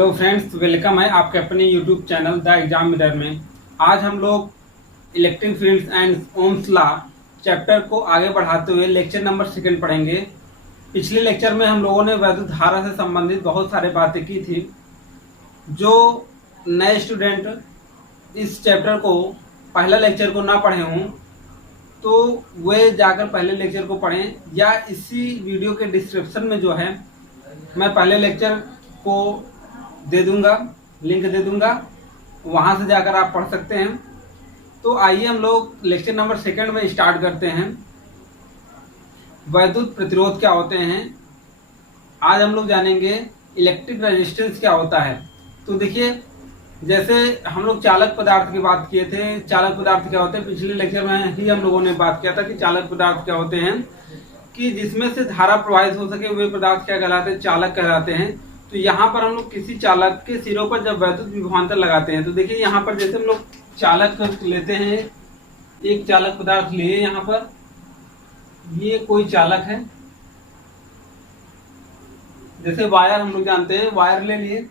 Hello friends, welcome है आपके अपने YouTube channel the exam mirror में। आज हम लोग electric fields and Ohm's law chapter को आगे बढ़ाते हुए लेक्चर नंबर 2 पढ़ेंगे। पिछले लेक्चर में हम लोगों ने वैद्युत धारा से संबंधित बहुत सारी बातें की थी। जो नए स्टूडेंट इस चैप्टर को पहला लेक्चर को ना पढ़े हों तो वे जाकर पहले लेक्चर को पढ़ें, या इसी वीडियो के डिस्क्रिप्शन में जो है मैं पहले लेक्चर को दे दूंगा, लिंक दे दूंगा, वहां से जाकर आप पढ़ सकते हैं। तो आइए हम लोग लेक्चर नंबर 2 में स्टार्ट करते हैं। वैद्युत प्रतिरोध क्या होते हैं, आज हम लोग जानेंगे। इलेक्ट्रिक रेजिस्टेंस क्या होता है। तो देखिए, जैसे हम लोग चालक पदार्थ की बात किए थे, चालक पदार्थ क्या होते हैं, पिछले लेक्चर में ही हम लोगों ने बात किया था कि चालक पदार्थ क्या होते हैं, कि जिसमें से धारा प्रवाहित हो सके वे पदार्थ क्या कहलाते हैं, चालक कहलाते हैं। तो यहाँ पर हम लोग किसी चालक के सिरों पर जब वैद्युत विभवांतर लगाते हैं, तो देखिए यहाँ पर जैसे हम लोग चालक लेते हैं, एक चालक पदार्थ लिए, यहाँ पर ये कोई चालक है, जैसे वायर हम लोग जानते हैं, वायर ले लिए।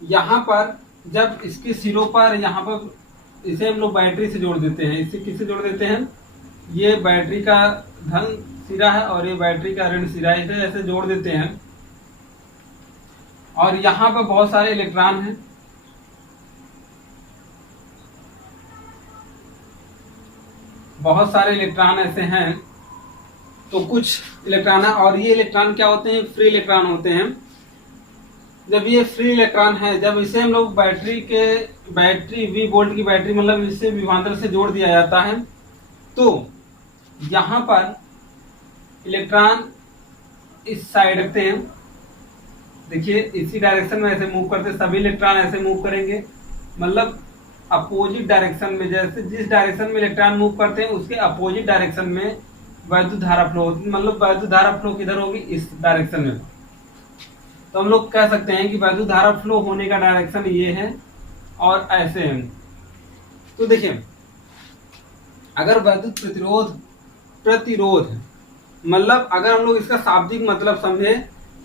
यहाँ पर जब इसके सिरों पर, यहाँ पर इसे हम लोग बैटरी से जोड़ देते हैं। इसे किससे जोड़ देते हैं, ये बैटरी का धन सिरा है और ये बैटरी का ऋण सिरा है, इसे ऐसे जोड़ देते हैं। और यहाँ पर बहुत सारे इलेक्ट्रॉन हैं, बहुत सारे इलेक्ट्रॉन ऐसे हैं। तो कुछ इलेक्ट्रॉन है, और ये इलेक्ट्रॉन क्या होते हैं, फ्री इलेक्ट्रॉन होते हैं। जब ये फ्री इलेक्ट्रॉन है, जब इसे हम लोग बैटरी V वोल्ट की बैटरी, मतलब इसे विभवांतर से जोड़ दिया जाता है, तो यहाँ पर इलेक्ट्रॉन इस साइड रखते हैं। देखिए इसी डायरेक्शन में ऐसे मूव करते, सभी इलेक्ट्रॉन ऐसे मूव करेंगे, मतलब अपोजिट डायरेक्शन में। जैसे जिस डायरेक्शन में इलेक्ट्रॉन मूव करते हैं उसके अपोजिट डायरेक्शन में वैद्युत धारा फ्लो होती है। मतलब वैद्युत धारा फ्लो किधर होगी, इस डायरेक्शन में। तो हम लोग कह सकते हैं कि वैद्युत धारा फ्लो होने का डायरेक्शन ये है और ऐसे है। तो देखिए, अगर वैद्युत प्रतिरोध मतलब अगर हम लोग इसका शाब्दिक मतलब समझे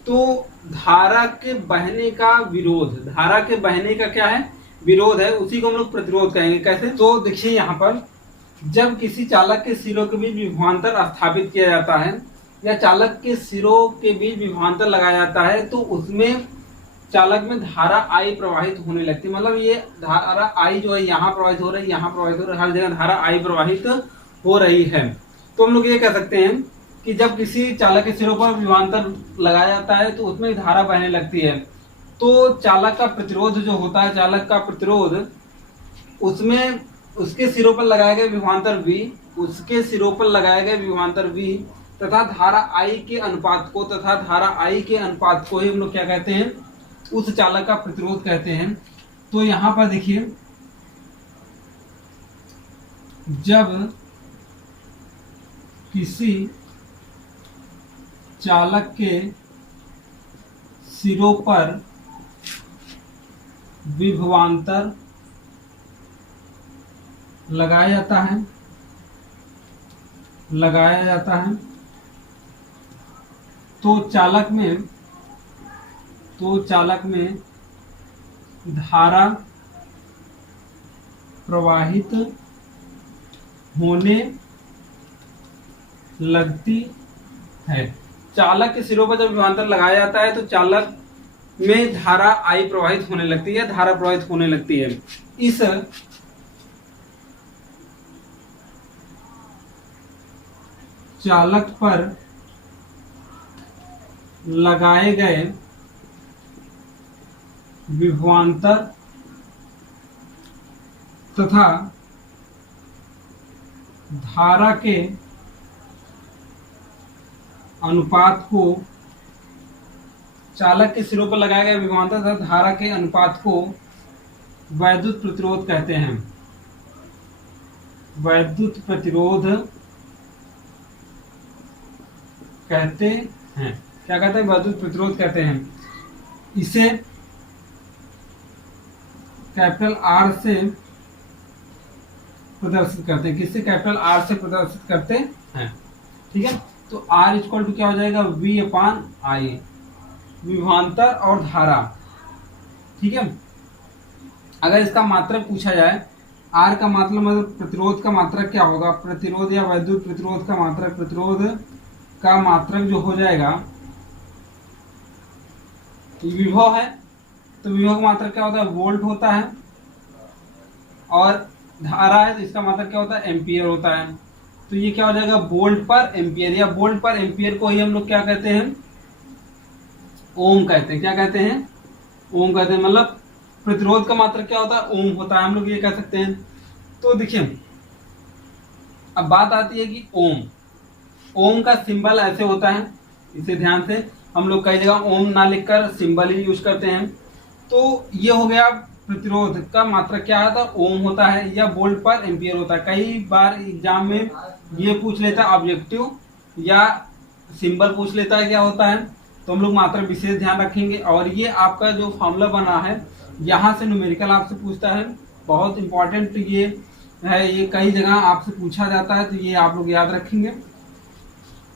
तो धारा के बहने का विरोध, धारा के बहने का क्या है, विरोध है, उसी को हम लोग प्रतिरोध कहेंगे। कैसे, तो देखिए यहाँ पर जब किसी चालक के सिरों के बीच विभवांतर स्थापित किया जाता है, या चालक के सिरों के बीच विभवांतर लगाया जाता है, तो उसमें चालक में धारा I प्रवाहित होने लगती है। मतलब ये धारा I जो है यहाँ प्रवाहित हो रही है, यहाँ प्रवाहित हो रही है, हर जगह धारा I प्रवाहित हो रही है। तो हम लोग ये कह सकते हैं कि जब किसी चालक के सिरों पर विभवांतर लगाया जाता है तो उसमें धारा बहने लगती है। तो चालक का प्रतिरोध जो होता है, चालक का प्रतिरोध, उसमें उसके सिरों पर लगाए गए विभवांतर V, उसके सिरों पर लगाए गए विभवांतर V तथा धारा I के अनुपात को, ही हम लोग क्या कहते हैं, उस चालक का प्रतिरोध कहते हैं। तो यहाँ पर देखिए, जब किसी चालक के सिरों पर विभवांतर लगाया जाता है तो चालक में धारा प्रवाहित होने लगती है। चालक के सिरों पर जब विभवांतर लगाया जाता है तो चालक में धारा I प्रवाहित होने लगती है, धारा प्रवाहित होने लगती है। इस चालक पर लगाए गए विभवांतर तथा धारा के अनुपात को, चालक के सिरों पर लगाए गए विभवांतर तथा धारा के अनुपात को वैद्युत प्रतिरोध कहते हैं। वैद्युत प्रतिरोध कहते हैं, क्या कहते हैं, वैद्युत प्रतिरोध कहते हैं। इसे कैपिटल R से प्रदर्शित करते हैं। किससे, कैपिटल R से प्रदर्शित करते हैं। ठीक है, तो R इक्वल क्या हो जाएगा, V/I, विभवांतर और धारा। ठीक है। अगर इसका मात्रक पूछा जाए, आर का मतलब प्रतिरोध का मात्रक क्या होगा, प्रतिरोध या वैद्युत प्रतिरोध का मात्रक, प्रतिरोध का मात्रक जो हो जाएगा विभव है, तो विभव का मात्रक क्या होता है, वोल्ट होता है, और धारा है तो इसका मात्रक क्या होता है, एम्पियर होता है। तो ये क्या हो जाएगा, वोल्ट पर एम्पियर, या वोल्ट पर एम्पियर को ही हम लोग क्या कहते हैं, ओम कहते हैं। क्या कहते हैं, ओम कहते हैं। मतलब प्रतिरोध का मात्रक क्या होता है, ओम होता है, हम लोग ये कह सकते हैं। तो देखिए अब बात आती है कि ओम, ओम का सिंबल ऐसे होता है, इसे ध्यान से, हम लोग कई जगह ओम ना लिखकर सिंबल ही यूज करते हैं। तो ये हो गया प्रतिरोध का मात्रक क्या होता है, ओम होता है, या वोल्ट पर एम्पियर होता है। कई बार एग्जाम में ये पूछ लेता है ऑब्जेक्टिव, या सिंबल पूछ लेता है क्या होता है, तो हम लोग मात्रक विशेष ध्यान रखेंगे। और ये आपका जो फॉर्मूला बना है, यहाँ से न्यूमेरिकल आपसे पूछता है, बहुत इंपॉर्टेंट ये है, ये कई जगह आपसे पूछा जाता है, तो ये आप लोग याद रखेंगे।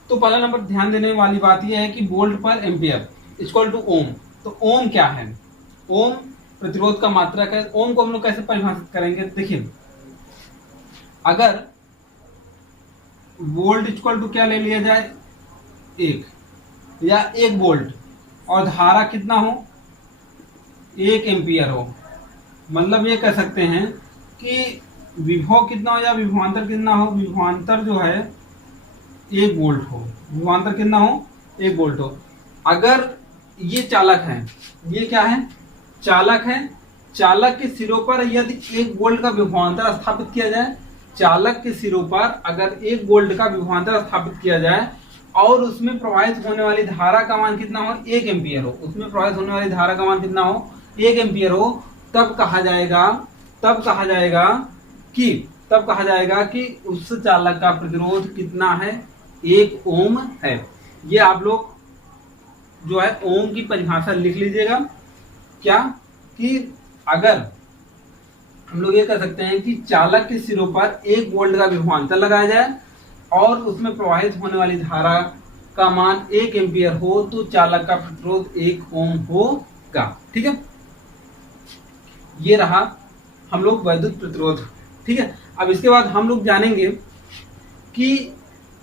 तो पहला नंबर ध्यान देने वाली बात यह है कि वोल्ट पर एम्पियर इक्वल टू ओम। तो ओम क्या है, ओम प्रतिरोध का मात्रक है। ओम को हम लोग कैसे परिभाषित करेंगे, देखिए अगर वोल्ट इक्वल टू क्या ले लिया जाए, एक, या 1 वोल्ट, और धारा कितना हो, 1 एम्पियर हो, मतलब ये कह सकते हैं कि विभव कितना हो या विभवांतर कितना हो, विभवांतर जो है 1 वोल्ट हो, विभवांतर कितना हो, 1 वोल्ट हो। अगर ये चालक है, ये क्या है, चालक है, चालक के सिरों पर यदि 1 वोल्ट का विभवांतर स्थापित किया जाए, चालक के सिरों पर अगर 1 वोल्ट का विभवांतर स्थापित किया जाए और उसमें प्रवाहित होने वाली धारा का मान कितना हो, 1 एम्पियर हो, उसमें प्रवाहित होने वाली धारा का मान कितना हो, 1 एम्पियर हो, तब कहा जाएगा कि उस चालक का प्रतिरोध कितना है, 1 ओम है। ये आप लोग जो है ओम की परिभाषा लिख लीजिएगा। क्या कि अगर हम लोग ये कह सकते हैं कि चालक के सिरों पर 1 वोल्ट का विभवांतर लगाया जाए और उसमें प्रवाहित होने वाली धारा का मान 1 एम्पियर हो, तो चालक का प्रतिरोध 1 ओम होगा। ठीक है, ये रहा हम लोग वैद्युत प्रतिरोध। ठीक है, अब इसके बाद हम लोग जानेंगे कि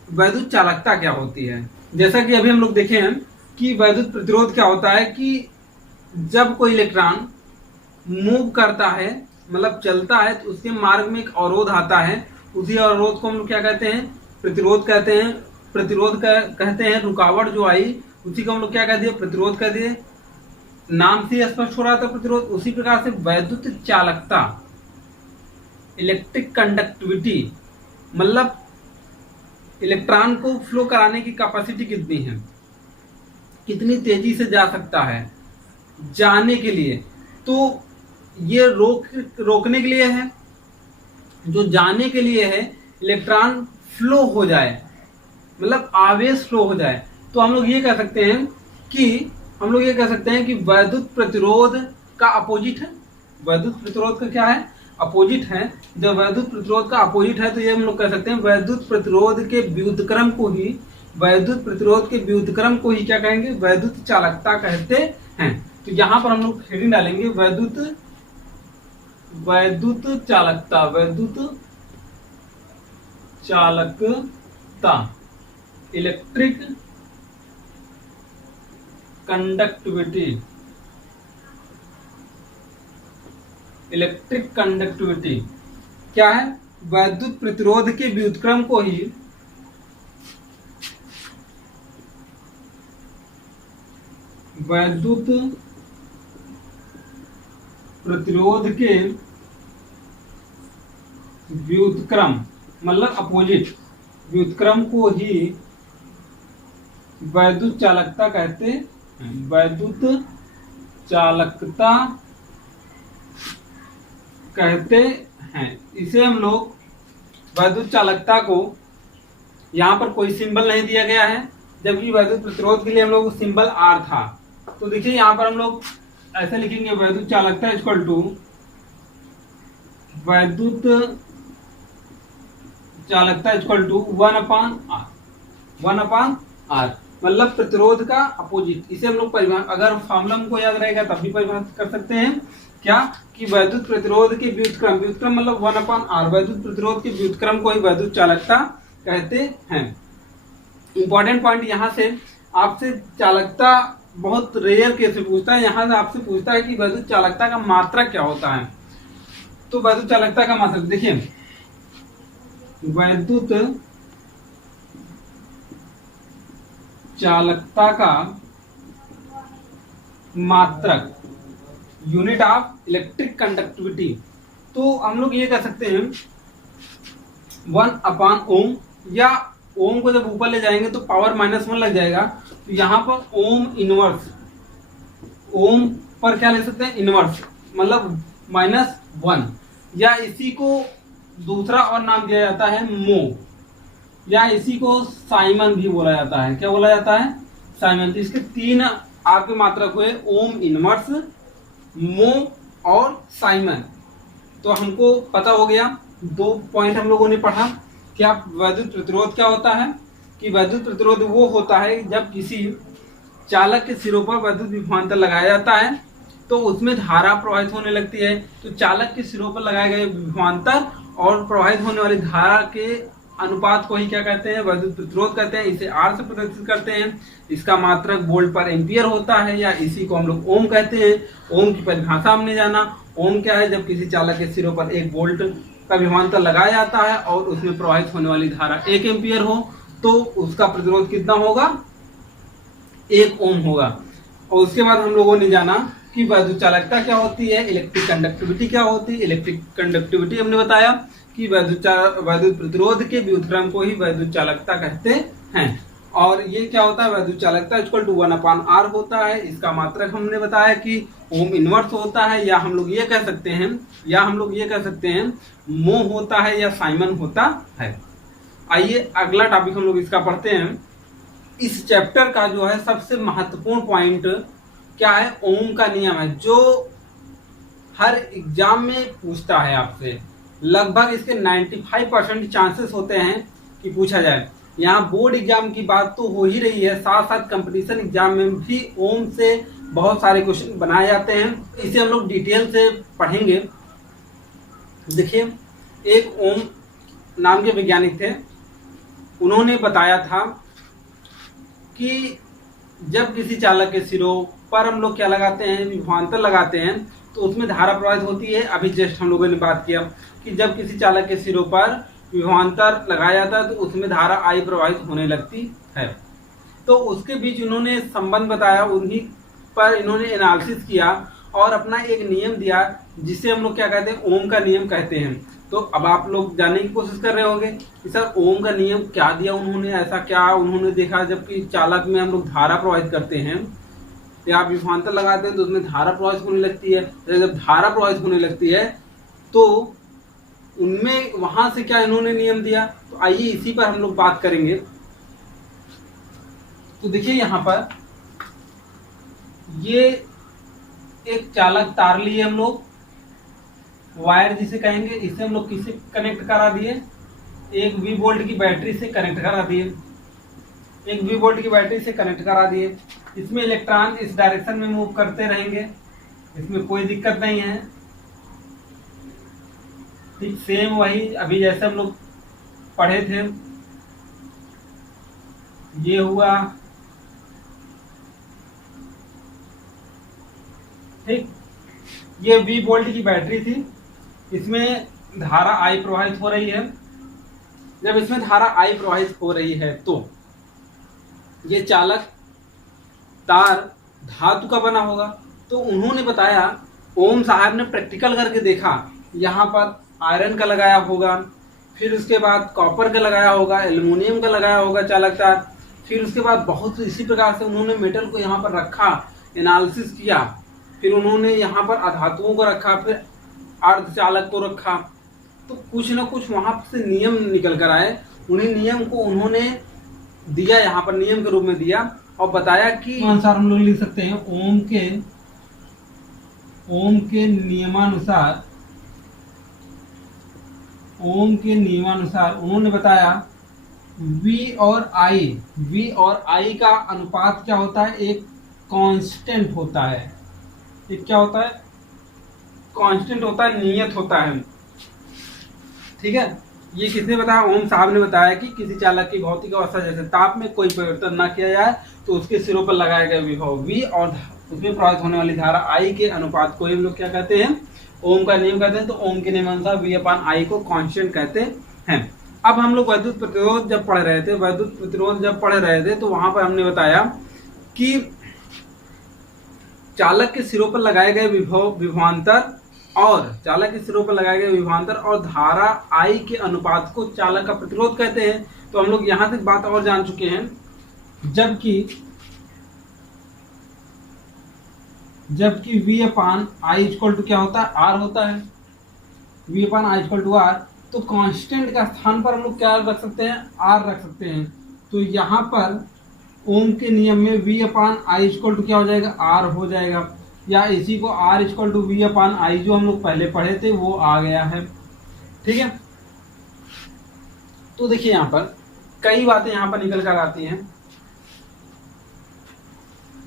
वैद्युत चालकता क्या होती है। जैसा कि अभी हम लोग देखे हैं कि वैद्युत प्रतिरोध क्या होता है, कि जब कोई इलेक्ट्रॉन मूव करता है, मतलब चलता है, तो उसके मार्ग में एक अवरोध आता है, उसी अवरोध को हम लोग क्या कहते हैं, प्रतिरोध कहते हैं। प्रतिरोध कहते हैं, रुकावट जो आई उसी को हम लोग क्या कह दिए, प्रतिरोध कह दिए। नाम से स्पष्ट हो रहा था प्रतिरोध। उसी प्रकार से वैद्युत चालकता, इलेक्ट्रिक कंडक्टिविटी, मतलब इलेक्ट्रॉन को फ्लो कराने की कैपेसिटी कितनी है, कितनी तेजी से जा सकता है जाने के लिए, तो ये रोकने के लिए है, जो जाने के लिए है, इलेक्ट्रॉन फ्लो हो जाए, मतलब आवेश फ्लो हो जाए। तो हम लोग ये कह सकते हैं कि वैद्युत प्रतिरोध का अपोजिट है। वैद्युत प्रतिरोध का क्या है, अपोजिट है। जब वैद्युत प्रतिरोध का अपोजिट है, तो ये हम लोग कह सकते हैं वैद्युत प्रतिरोध के व्युत्क्रम को ही क्या कहेंगे, वैद्युत चालकता कहते हैं। तो यहाँ पर हम लोग हेडिंग डालेंगे वैद्युत चालकता, इलेक्ट्रिक कंडक्टिविटी क्या है, वैद्युत प्रतिरोध के व्युत्क्रम को ही वैद्युत प्रतिरोध के व्युत्क्रम मतलब अपोजिट, व्युत्क्रम को ही वैद्युत चालकता कहते हैं। वैद्युत चालकता कहते हैं। इसे हम लोग वैद्युत चालकता को, यहाँ पर कोई सिंबल नहीं दिया गया है, जबकि वैद्युत प्रतिरोध के लिए हम लोग सिंबल आर था। तो देखिए यहाँ पर हम लोग ऐसे लिखेंगे, वैद्युत चालकता इक्वल टू वैद्युत चालकता इक्वल टू 1/r। मतलब प्रतिरोध का अपोजिट। इसे हम लोग परिभाषा, अगर फॉर्मूला हमको याद रहेगा तब भी परिभाषित कर सकते हैं क्या, कि वैद्युत प्रतिरोध के व्युत्क्रम, व्युत्क्रम मतलब 1/r, वैद्युत प्रतिरोध के व्युत्क्रम को ही वैद्युत चालकता कहते हैं। इंपॉर्टेंट पॉइंट यहाँ से आपसे चालकता बहुत रेयर केस में पूछता है, यहाँ से आपसे पूछता है कि वैद्युत चालकता का मात्रक क्या होता है। तो वैद्युत चालकता का मात्रक देखिए, वैद्युत चालकता का मात्रक, यूनिट ऑफ इलेक्ट्रिक कंडक्टिविटी, तो हम लोग ये कह सकते हैं 1/ओम, या ओम को जब ऊपर ले जाएंगे तो पावर -1 लग जाएगा, तो यहाँ पर ओम इनवर्स, ओम पर क्या ले सकते हैं, इनवर्स, मतलब -1, या इसी को दूसरा और नाम दिया जाता है मो, या इसी को साइमन भी बोला जाता है। क्या बोला जाता है, साइमन। तो इसके 3 आपके मात्रक हुए, ओम इनवर्स, मो और साइमन। तो हमको पता हो गया, 2 पॉइंट हम लोगों ने पढ़ा। क्या वैद्युत प्रतिरोध क्या होता है, कि वैद्युत प्रतिरोध वो होता है जब किसी चालक के सिरों पर वैद्युत विभवांतर लगाया जाता है तो उसमें धारा प्रवाहित होने लगती है। तो चालक के सिरों पर लगाए गए विभवांतर और प्रवाहित होने वाली धारा के अनुपात को ही क्या कहते हैं, वैद्युत प्रतिरोध कहते हैं। इसे R से प्रदर्शित करते हैं। इसका मात्रक वोल्ट पर एम्पियर होता है, या इसी को हम लोग ओम कहते हैं। ओम की परिभाषा हमने जाना। ओम क्या है, जब किसी चालक के सिरों पर 1 वोल्ट का विभवांतर लगाया जाता है और उसमें प्रवाहित होने वाली धारा 1 एम्पियर हो तो उसका प्रतिरोध कितना होगा, 1 ओम होगा। और उसके बाद हम लोगों ने जाना कि वैद्युत चालकता क्या होती है, इलेक्ट्रिक कंडक्टिविटी क्या होती है। इलेक्ट्रिक कंडक्टिविटी हमने बताया कि वैद्युत प्रतिरोध के व्युत्क्रम को ही वैद्युत चालकता कहते हैं। और ये क्या होता है, वैद्युत चालकता इक्वल टू 1/r होता है। इसका मात्रक हमने बताया कि ओम इनवर्स होता है, या हम लोग ये कह सकते हैं मो होता है, या साइमन होता है। आइए अगला टॉपिक हम लोग इसका पढ़ते हैं। इस चैप्टर का जो है सबसे महत्वपूर्ण पॉइंट क्या है, ओम का नियम है, जो हर एग्जाम में पूछता है आपसे। लगभग इसके 95% चांसेस होते हैं कि पूछा जाए। यहाँ बोर्ड एग्जाम की बात तो हो ही रही है, साथ साथ कंपटीशन एग्जाम में भी ओम से बहुत सारे क्वेश्चन बनाए जाते हैं। इसे हम लोग डिटेल से पढ़ेंगे। देखिए, एक ओम नाम के वैज्ञानिक थे, उन्होंने बताया था कि जब किसी चालक के सिरों पर हम लोग क्या लगाते हैं, विभवांतर लगाते हैं, तो उसमें धारा प्रवाहित होती है। अभी जस्ट हम लोगों ने बात किया कि जब किसी चालक के सिरों पर विभवांतर लगाया जाता है तो उसमें धारा I प्रवाहित होने लगती है। तो उसके बीच उन्होंने संबंध बताया, उन्हीं पर इन्होंने एनालिसिस किया और अपना एक नियम दिया जिसे हम लोग क्या कहते हैं, ओम का नियम कहते हैं। तो अब आप लोग जानने की कोशिश कर रहे होंगे कि सर ओम का नियम क्या दिया उन्होंने, ऐसा क्या उन्होंने देखा। जबकि चालक में हम लोग धारा प्रवाहित करते हैं या विभवांतर लगाते हैं तो उसमें धारा प्रवाहित होने लगती है। जब धारा प्रवाहित होने लगती है तो उनमें वहां से क्या इन्होंने नियम दिया। तो आइए इसी पर हम लोग बात करेंगे। तो देखिए यहाँ पर ये एक चालक तार लिए हम लोग, वायर जिसे कहेंगे, इसे हम लोग किससे कनेक्ट करा दिए, एक V वोल्ट की बैटरी से कनेक्ट करा दिए, एक V वोल्ट की बैटरी से कनेक्ट करा दिए। इसमें इलेक्ट्रॉन इस डायरेक्शन में मूव करते रहेंगे, इसमें कोई दिक्कत नहीं है। ठीक सेम वही अभी जैसे हम लोग पढ़े थे, ये हुआ। ठीक, ये V वोल्ट की बैटरी थी, इसमें धारा I प्रवाहित हो रही है। जब इसमें धारा I प्रवाहित हो रही है तो ये चालक तार धातु का बना होगा। तो उन्होंने बताया, ओम साहब ने प्रैक्टिकल करके देखा, यहाँ पर आयरन का लगाया होगा, फिर उसके बाद कॉपर का लगाया होगा, एल्युमिनियम का लगाया होगा चालक तार, फिर उसके बाद बहुत इसी प्रकार से उन्होंने मेटल को यहाँ पर रखा, एनालिसिस किया, फिर उन्होंने यहाँ पर अधातुओं को रखा, फिर अर्धचालक को रखा। तो कुछ ना कुछ वहां से नियम निकल कर आए। उन्हीं नियम को उन्होंने दिया, यहाँ पर नियम के रूप में दिया और बताया कि अनुसार हम लोग लिख सकते हैं ओम के नियमानुसार उन्होंने बताया V और I का अनुपात क्या होता है, एक कांस्टेंट होता है। एक क्या होता है, कांस्टेंट होता है, नियत होता है। ठीक है, ये किसने बताया, ओम साहब ने बताया कि किसी चालक की भौतिक अवस्था जैसे ताप में कोई परिवर्तन ना किया जाए तो उसके सिरों पर लगाया गया विभव V और उसमें प्रवाहित होने वाली धारा I के अनुपात को हम लोग क्या कहते हैं, ओम का नियम कहते हैं। तो ओम के नियम अनुसार V/I को कांस्टेंट कहते हैं। अब हम लोग वैद्युत प्रतिरोध जब पढ़ रहे थे तो वहां पर हमने बताया कि चालक के सिरों पर लगाए गए विभवांतर और धारा I के अनुपात को चालक का प्रतिरोध कहते हैं। तो हम लोग यहां तक बात और जान चुके हैं, जबकि V/I इक्वल टू क्या होता है, R होता है। V/I इक्वल टू R, तो कांस्टेंट का स्थान पर हम लोग क्या रख सकते हैं, R रख सकते हैं। तो यहाँ पर ओम के नियम में V/I इक्वल टू क्या हो जाएगा, R हो जाएगा, या इसी को R इक्वल टू V/I जो हम लोग पहले पढ़े थे वो आ गया है। ठीक है, तो देखिए यहाँ पर कई बातें यहाँ पर निकल कर आती हैं।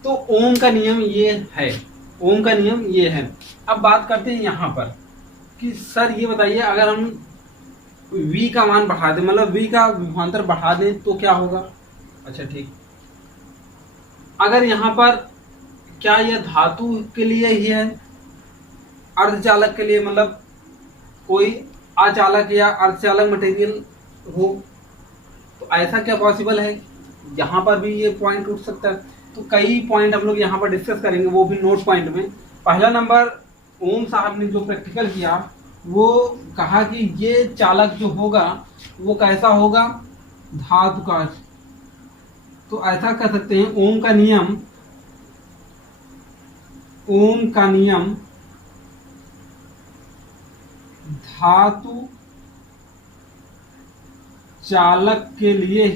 तो ओम का नियम ये है। अब बात करते हैं यहाँ पर कि सर ये बताइए, अगर हम V का मान बढ़ा दें, मतलब V का विभवांतर बढ़ा दें तो क्या होगा। अच्छा ठीक, अगर यहाँ पर क्या यह धातु के लिए ही है, अर्धचालक के लिए, मतलब कोई अचालक या अर्धचालक मटेरियल हो, तो ऐसा क्या पॉसिबल है, यहाँ पर भी ये पॉइंट उठ सकता है। तो कई पॉइंट हम लोग यहाँ पर डिस्कस करेंगे, वो भी नोट पॉइंट में। पहला नंबर, ओम साहब ने जो प्रैक्टिकल किया वो कहा कि ये चालक जो होगा वो कैसा होगा, धातु का। तो ऐसा कर सकते हैं, ओम का नियम धातु चालक के लिए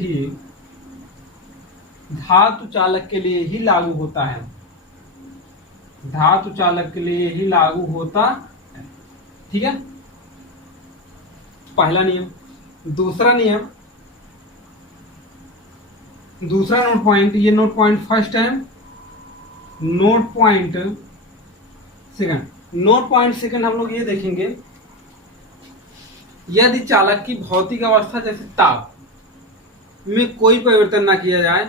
ही लागू होता है। ठीक है, पहला नियम। दूसरा नोट पॉइंट, ये नोट पॉइंट फर्स्ट है। नोट पॉइंट सेकंड हम लोग ये देखेंगे, यदि चालक की भौतिक अवस्था जैसे ताप में कोई परिवर्तन ना किया जाए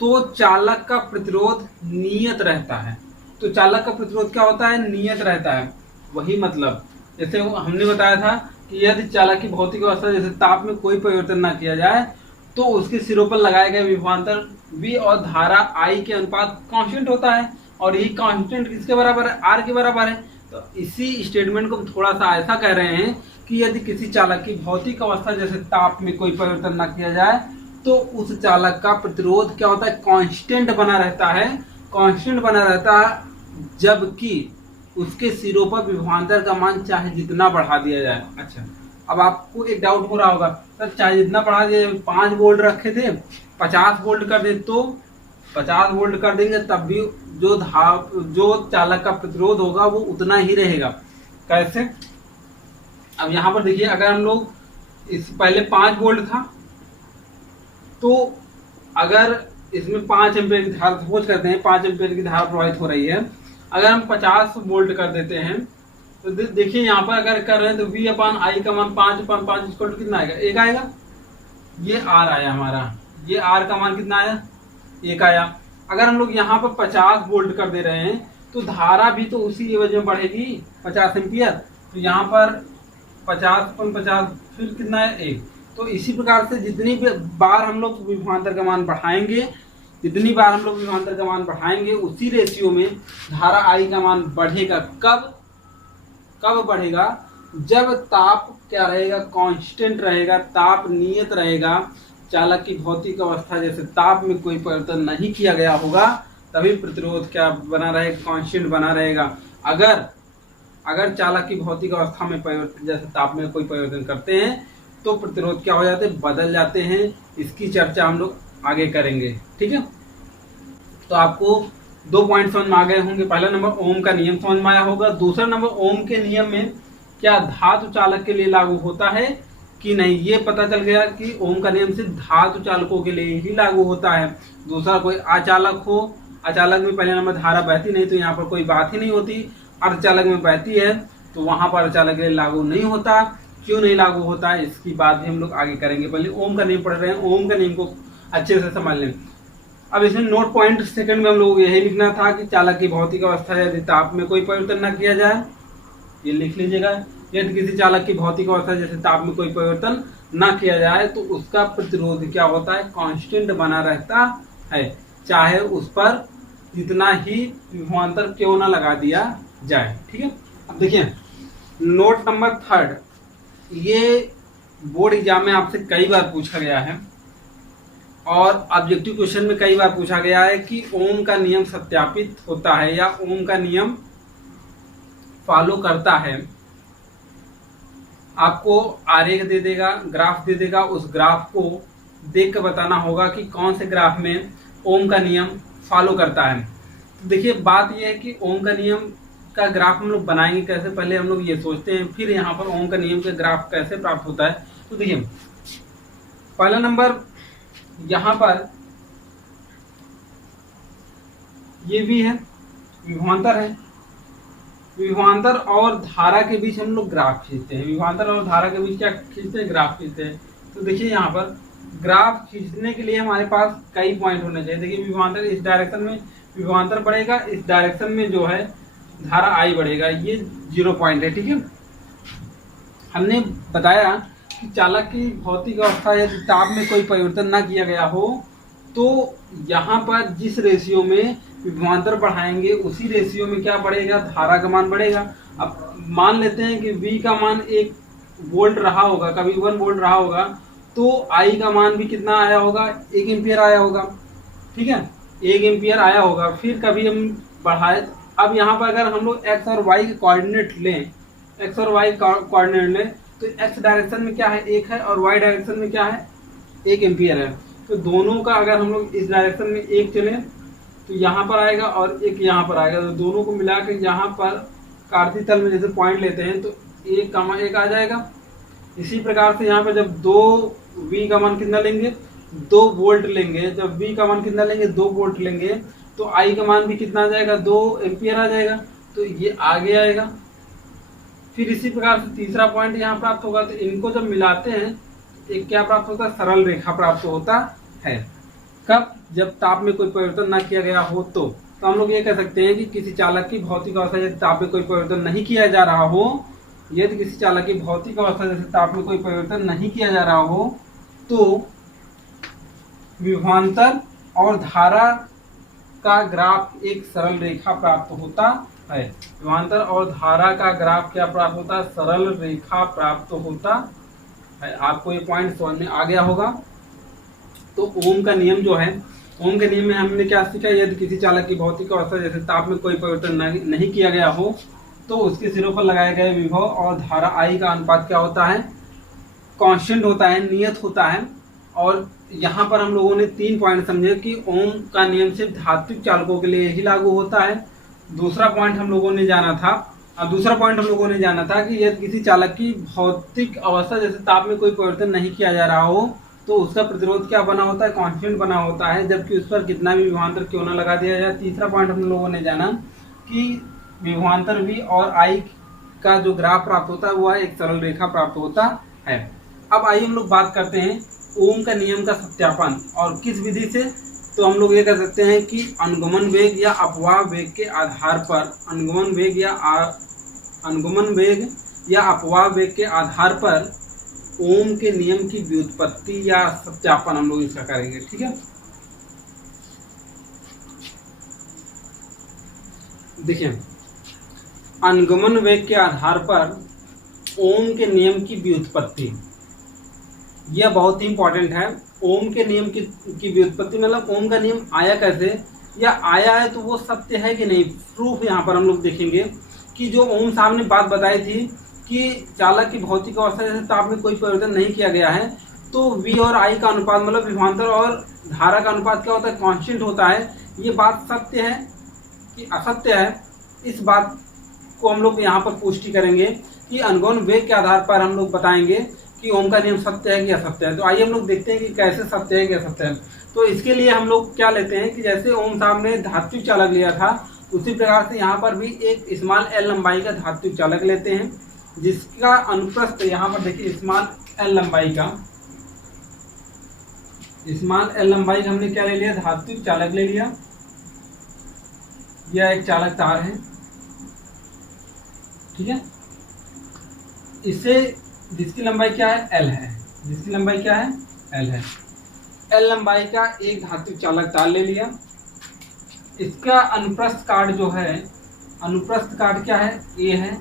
तो चालक का प्रतिरोध नियत रहता है। तो चालक का प्रतिरोध क्या होता है, नियत रहता है। वही मतलब जैसे हमने बताया था कि यदि चालक की भौतिक अवस्था जैसे ताप में कोई परिवर्तन ना किया जाए तो उसके सिरों पर लगाए गए विभवांतर V और धारा I के अनुपात कांस्टेंट होता है, और यही कांस्टेंट किसके बराबर है, R के बराबर है। तो इसी स्टेटमेंट को हम थोड़ा सा ऐसा कह रहे हैं कि यदि किसी चालक की भौतिक अवस्था जैसे ताप में कोई परिवर्तन ना किया जाए तो उस चालक का प्रतिरोध क्या होता है, कांस्टेंट बना रहता है, जबकि उसके सिरों पर विभवांतर का मान चाहे जितना बढ़ा दिया जाए। अच्छा, अब आपको एक डाउट हो रहा होगा, सर चाहे जितना बढ़ा दिया, 5 वोल्ट रखे थे 50 वोल्ट कर दे तो 50 वोल्ट कर देंगे तब भी जो चालक का प्रतिरोध होगा वो उतना ही रहेगा। कैसे, अब यहाँ पर देखिए, अगर हम लोग इस पहले 5 वोल्ट था तो अगर इसमें 5 एम्पीयर की धारा, सपोज करते हैं 5 एम्पीयर की धारा प्रवाहित हो रही है, अगर हम 50 वोल्ट कर देते हैं तो देखिए यहाँ पर अगर कर रहे हैं तो V/I का मान 5/5 इक्वल टू कितना आएगा, 1 आएगा। ये R आया हमारा, ये R का मान कितना आया, 1 आया। अगर हम लोग यहाँ पर 50 वोल्ट कर दे रहे हैं तो धारा भी तो उसी एवज में बढ़ेगी, 50 एम्पियर। तो यहाँ पर 50/50 फिर कितना है, 1। तो इसी प्रकार से जितनी बार हम लोग विभवांतर का मान बढ़ाएंगे उसी रेशियो में धारा I का मान बढ़ेगा। कब बढ़ेगा, जब ताप क्या रहेगा, कांस्टेंट रहेगा, ताप नियत रहेगा, चालक की भौतिक अवस्था जैसे ताप में कोई परिवर्तन नहीं किया गया होगा, तभी प्रतिरोध क्या बना रहेगा, कांस्टेंट बना रहेगा। अगर चालक की भौतिक अवस्था में परिवर्तन जैसे ताप में कोई परिवर्तन करते हैं तो प्रतिरोध क्या हो जाते हैं, बदल जाते हैं। इसकी चर्चा हम लोग आगे करेंगे। ठीक है, तो आपको 2 पॉइंट समझ में आ गए होंगे। पहला नंबर ओम का नियम समझ में आया होगा। दूसरा नंबर, ओम के नियम में क्या धातु चालक के लिए लागू होता है कि नहीं, ये पता चल गया कि ओम का नियम सिर्फ धातु चालकों के लिए ही लागू होता है। दूसरा कोई अचालक हो, अचालक में पहले नंबर धारा बहती नहीं तो यहाँ पर कोई बात ही नहीं होती। अर्धचालक में बहती है तो वहां पर अर्धचालक के लिए लागू नहीं होता। क्यों नहीं लागू होता है इसकी बात भी हम लोग आगे करेंगे। पहले ओम का नियम पढ़ रहे हैं, ओम का नियम को अच्छे से समझ लें। अब इसमें नोट पॉइंट सेकंड में हम लोग यही लिखना था कि चालक की भौतिक अवस्था यदि ताप में कोई परिवर्तन न किया जाए, ये लिख लीजिएगा। यदि किसी चालक की भौतिक अवस्था जैसे ताप में कोई परिवर्तन न किया जाए तो उसका प्रतिरोध क्या होता है, कांस्टेंट बना रहता है, चाहे उस पर जितना ही विभवांतर क्यों ना लगा दिया जाए। ठीक है। अब देखिए नोट नंबर थर्ड, ये बोर्ड एग्जाम में आपसे कई बार पूछा गया है और ऑब्जेक्टिव क्वेश्चन में कई बार पूछा गया है कि ओम का नियम सत्यापित होता है या ओम का नियम फॉलो करता है। आपको आरेख दे देगा, ग्राफ दे देगा, उस ग्राफ को देख कर बताना होगा कि कौन से ग्राफ में ओम का नियम फॉलो करता है। तो देखिए बात यह है कि ओम का नियम का ग्राफ हम लोग बनाएंगे कैसे, पहले हम लोग ये सोचते हैं, फिर यहाँ पर ओम का नियम का ग्राफ कैसे प्राप्त होता है। तो देखिए पहला नंबर यहाँ पर ये भी है, विभवांतर है। विभवांतर और धारा के बीच हम लोग ग्राफ खींचते हैं। विभवांतर और धारा के बीच क्या खींचते हैं, ग्राफ खींचते हैं। तो देखिए यहाँ पर ग्राफ खींचने के लिए हमारे पास कई पॉइंट होने चाहिए। देखिए विभवांतर इस डायरेक्शन में विभवांतर बढ़ेगा, इस डायरेक्शन में जो है धारा आई बढ़ेगा, ये 0 पॉइंट है। ठीक है। हमने बताया कि चालक की भौतिक अवस्था यदि ताप में कोई परिवर्तन ना किया गया हो तो यहाँ पर जिस रेशियो में विभवांतर बढ़ाएंगे उसी रेशियो में क्या बढ़ेगा, धारा का मान बढ़ेगा। अब मान लेते हैं कि V का मान 1 वोल्ट रहा होगा, कभी 1 वोल्ट रहा होगा, तो I का मान भी कितना आया होगा, 1 एम्पियर आया होगा। ठीक है, 1 एम्पियर आया होगा। फिर कभी हम बढ़ाए, अब यहाँ पर अगर हम लोग x और y के कोऑर्डिनेट लें, x और y कोऑर्डिनेट लें तो x डायरेक्शन में क्या है 1 है और y डायरेक्शन में क्या है 1 एम्पियर है। तो दोनों का अगर हम लोग इस डायरेक्शन में 1 चले तो यहाँ पर आएगा और 1 यहाँ पर आएगा, तो दोनों को मिला के यहाँ पर कार्तीय तल में जैसे पॉइंट लेते हैं तो 1, 1 आ जाएगा। इसी प्रकार से यहाँ पर जब 2V का मान कितना लेंगे, 2 वोल्ट लेंगे, जब V का मान कितना लेंगे 2 वोल्ट लेंगे तो I का मान भी कितना आ जाएगा, 2 एम्पियर आ जाएगा, तो ये आगे आएगा। फिर इसी प्रकार से तीसरा पॉइंट यहाँ प्राप्त होगा। तो इनको जब मिलाते हैं एक क्या प्राप्त होता है, सरल रेखा प्राप्त होता है। कब, जब ताप में कोई परिवर्तन ना किया गया हो तो हम लोग ये कह सकते हैं कि किसी चालक की भौतिक अवस्था यदि ताप में कोई परिवर्तन नहीं किया जा रहा हो, यदि किसी चालक की भौतिक अवस्था जैसे ताप में कोई परिवर्तन नहीं किया जा रहा हो तो विभवांतर और धारा का ग्राफ एक सरल रेखा प्राप्त होता है। विभवांतर और धारा का ग्राफ क्या प्राप्त होता है, सरल रेखा प्राप्त होता है। आपको ये पॉइंट समझ में आ गया होगा। तो ओम का नियम जो है, ओम के नियम में हमने क्या सीखा, यदि किसी चालक की भौतिक अवस्था जैसे ताप में कोई परिवर्तन नहीं किया गया हो तो उसके सिरों पर लगाए गए विभव और धारा I का अनुपात क्या होता है, कांस्टेंट होता है, नियत होता है। और यहाँ पर हम लोगों ने 3 पॉइंट समझे कि ओम का नियम सिर्फ धात्विक चालकों के लिए ही लागू होता है। दूसरा पॉइंट हम लोगों ने जाना था कि यदि किसी चालक की भौतिक अवस्था जैसे ताप में कोई परिवर्तन नहीं किया जा रहा हो तो उसका प्रतिरोध क्या बना होता है, कांस्टेंट बना होता है, जबकि उस पर कितना भी विभवांतर क्यों ना लगा दिया जाए। तीसरा पॉइंट हम लोगों ने जाना कि विभवांतर V और I का जो ग्राफ प्राप्त होता है वह एक सरल रेखा प्राप्त होता है। अब आइए हम लोग बात करते हैं ओम का नियम का सत्यापन, और किस विधि से। तो हम लोग ये कर सकते हैं कि अनुगमन वेग या अपवाह वेग के आधार पर, अनुगमन वेग या अपवाह वेग के आधार पर ओम के नियम की व्युत्पत्ति या सत्यापन हम लोग इसका करेंगे। ठीक है। देखिए अनुगमन वेग के आधार पर ओम के नियम की व्युत्पत्ति, यह बहुत ही इंपॉर्टेंट है। ओम के नियम की व्युत्पत्ति मतलब ओम का नियम आया कैसे, या आया है तो वो सत्य है कि नहीं। प्रूफ यहाँ पर हम लोग देखेंगे कि जो ओम साहब ने बात बताई थी कि चालक की भौतिक अवस्था जैसे ताप में कोई परिवर्तन नहीं किया गया है तो V और I का अनुपात मतलब विभवांतर और धारा का अनुपात क्या होता है, कांस्टेंट होता है। ये बात सत्य है कि असत्य है, इस बात को हम लोग यहाँ पर पुष्टि करेंगे कि अनुगमन वेग के आधार पर हम लोग बताएंगे कि ओम का नियम सत्य है कि असत्य है। तो आइए हम लोग देखते हैं कि कैसे सत्य है कि असत्य है। तो इसके लिए हम लोग क्या लेते हैं कि जैसे ओम साहब ने धात्विक चालक लिया था, उसी प्रकार से यहाँ पर भी एक स्मॉल एल लंबाई का धात्विक चालक लेते हैं, जिसका अनुप्रस्थ यहाँ पर देखिए स्मॉल एल लंबाई का हमने क्या ले लिया, धात्विक चालक ले लिया। यह एक चालक तार है, ठीक है। इसे जिसकी लंबाई क्या है, एल है, जिसकी लंबाई क्या है, एल है। एल लंबाई का एक धात्विक चालक तार ले लिया। इसका अनुप्रस्थ काट जो है, अनुप्रस्थ काट क्या है, ए है।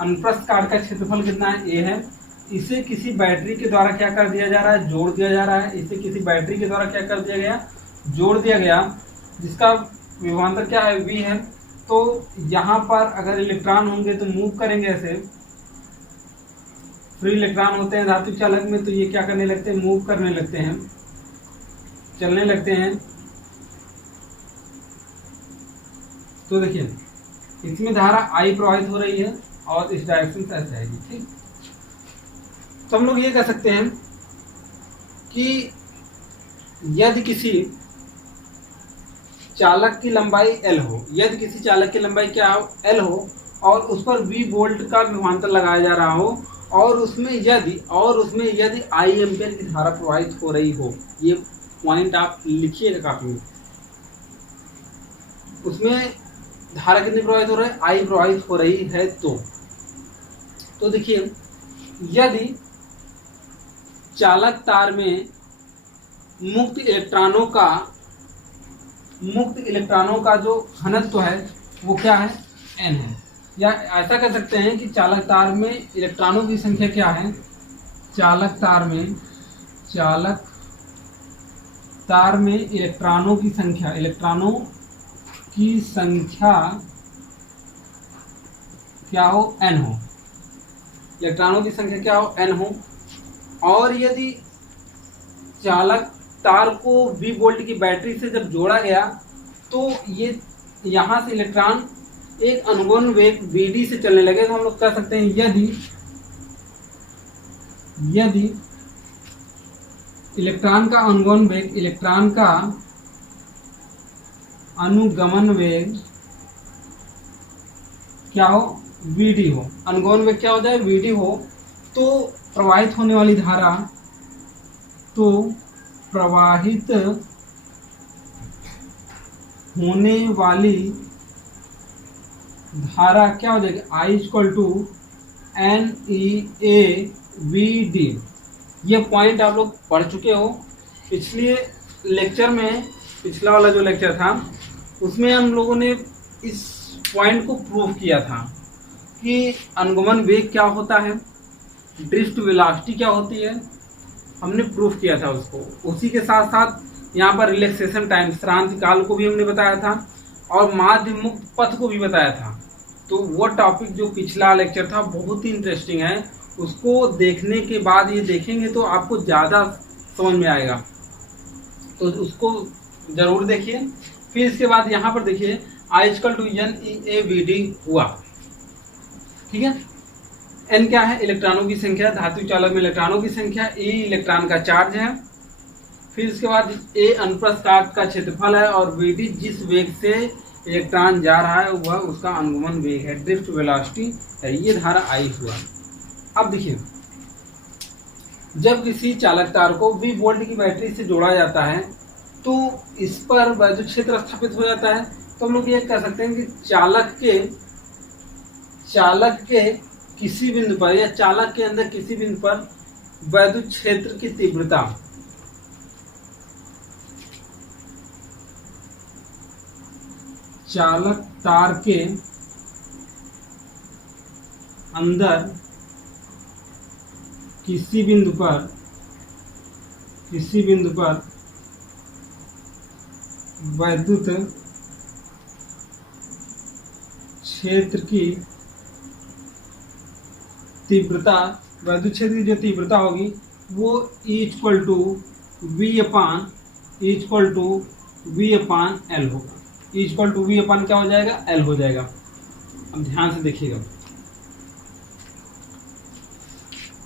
अनुप्रस्थ काट का क्षेत्रफल कितना है, ए है। इसे किसी बैटरी के द्वारा क्या कर दिया जा रहा है, जोड़ दिया जा रहा है। इसे किसी बैटरी के द्वारा क्या कर दिया गया, जोड़ दिया गया, जिसका विभवांतर क्या है, वी है। तो यहाँ पर अगर इलेक्ट्रॉन होंगे तो मूव करेंगे ऐसे, फ्री इलेक्ट्रॉन होते हैं धात्विक चालक में, तो ये क्या करने लगते हैं, मूव करने लगते हैं, चलने लगते हैं। तो देखिए इसमें धारा आई प्रवाहित हो रही है और इस डायरेक्शन से ऐसे आएगी, ठीक। तो हम लोग ये कह सकते हैं कि यदि किसी चालक की लंबाई एल हो, यदि किसी चालक की लंबाई क्या हो, एल हो, और उस पर वी वोल्ट का विभवांतर लगाया जा रहा हो, और उसमें यदि आई एम्पियर की धारा प्रवाहित हो रही हो, ये पॉइंट आप लिखिएगा काफी में। उसमें धारा कितनी प्रवाहित हो रही है, आई प्रवाहित हो रही है। तो देखिए यदि चालक तार में मुक्त इलेक्ट्रॉनों का जो घनत्व है वो क्या है, n है। या ऐसा कह सकते हैं कि चालक तार में इलेक्ट्रॉनों की संख्या क्या है, चालक तार में इलेक्ट्रॉनों की संख्या क्या हो, n हो। इलेक्ट्रॉनों की संख्या क्या हो, n हो। और यदि चालक तार को V वोल्ट की बैटरी से जब जोड़ा गया, तो ये यहाँ से इलेक्ट्रॉन एक अनुगमन वेग Vd से चलने लगे, तो हम लोग कह सकते हैं यदि इलेक्ट्रॉन का अनुगमन वेग क्या हो, Vd हो, अनुगमन वेग क्या हो जाए, Vd हो, तो प्रवाहित होने वाली धारा, क्या हो जाएगी, I = NeAVd। ये पॉइंट आप लोग पढ़ चुके हो पिछले लेक्चर में। पिछला वाला जो लेक्चर था उसमें हम लोगों ने इस पॉइंट को प्रूव किया था कि अनुगमन वेग क्या होता है, ड्रिफ्ट वेलोसिटी क्या होती है, हमने प्रूफ किया था उसको। उसी के साथ साथ यहाँ पर रिलैक्सेशन टाइम, श्रांति काल को भी हमने बताया था, और माध्य मुक्त पथ को भी बताया था। तो वो टॉपिक जो पिछला लेक्चर था बहुत ही इंटरेस्टिंग है, उसको देखने के बाद ये देखेंगे तो आपको ज़्यादा समझ में आएगा, तो उसको ज़रूर देखिए। फिर इसके बाद यहाँ पर देखिए I = NeAVd हुआ, ठीक है। n क्या है, इलेक्ट्रॉनों की संख्या, धात्विक चालक में इलेक्ट्रॉनों की संख्या, e इलेक्ट्रॉन का चार्ज है। फिर इसके बाद a अनुप्रस्थ काट का क्षेत्रफल है, और Vd जिस वेग से इलेक्ट्रॉन जा रहा है वह उसका अनुगमन वेग है, ड्रिफ्ट वेलोसिटी है। ये धारा I हुआ। अब देखिए जब किसी चालक तार को V वोल्ट की बैटरी से जोड़ा जाता है तो इस पर वैद्युत क्षेत्र स्थापित हो जाता है। तो हम लोग ये कह सकते हैं कि चालक के किसी बिंदु पर या चालक के अंदर किसी बिंदु पर वैद्युत क्षेत्र की तीव्रता चालक तार के अंदर किसी बिंदु पर वैद्युत क्षेत्र की तीव्रता, वैद्युत क्षेत्र की जो तीव्रता होगी वो E = V/L होगा। E = V/ क्या हो जाएगा, L हो जाएगा। अब ध्यान से देखिएगा,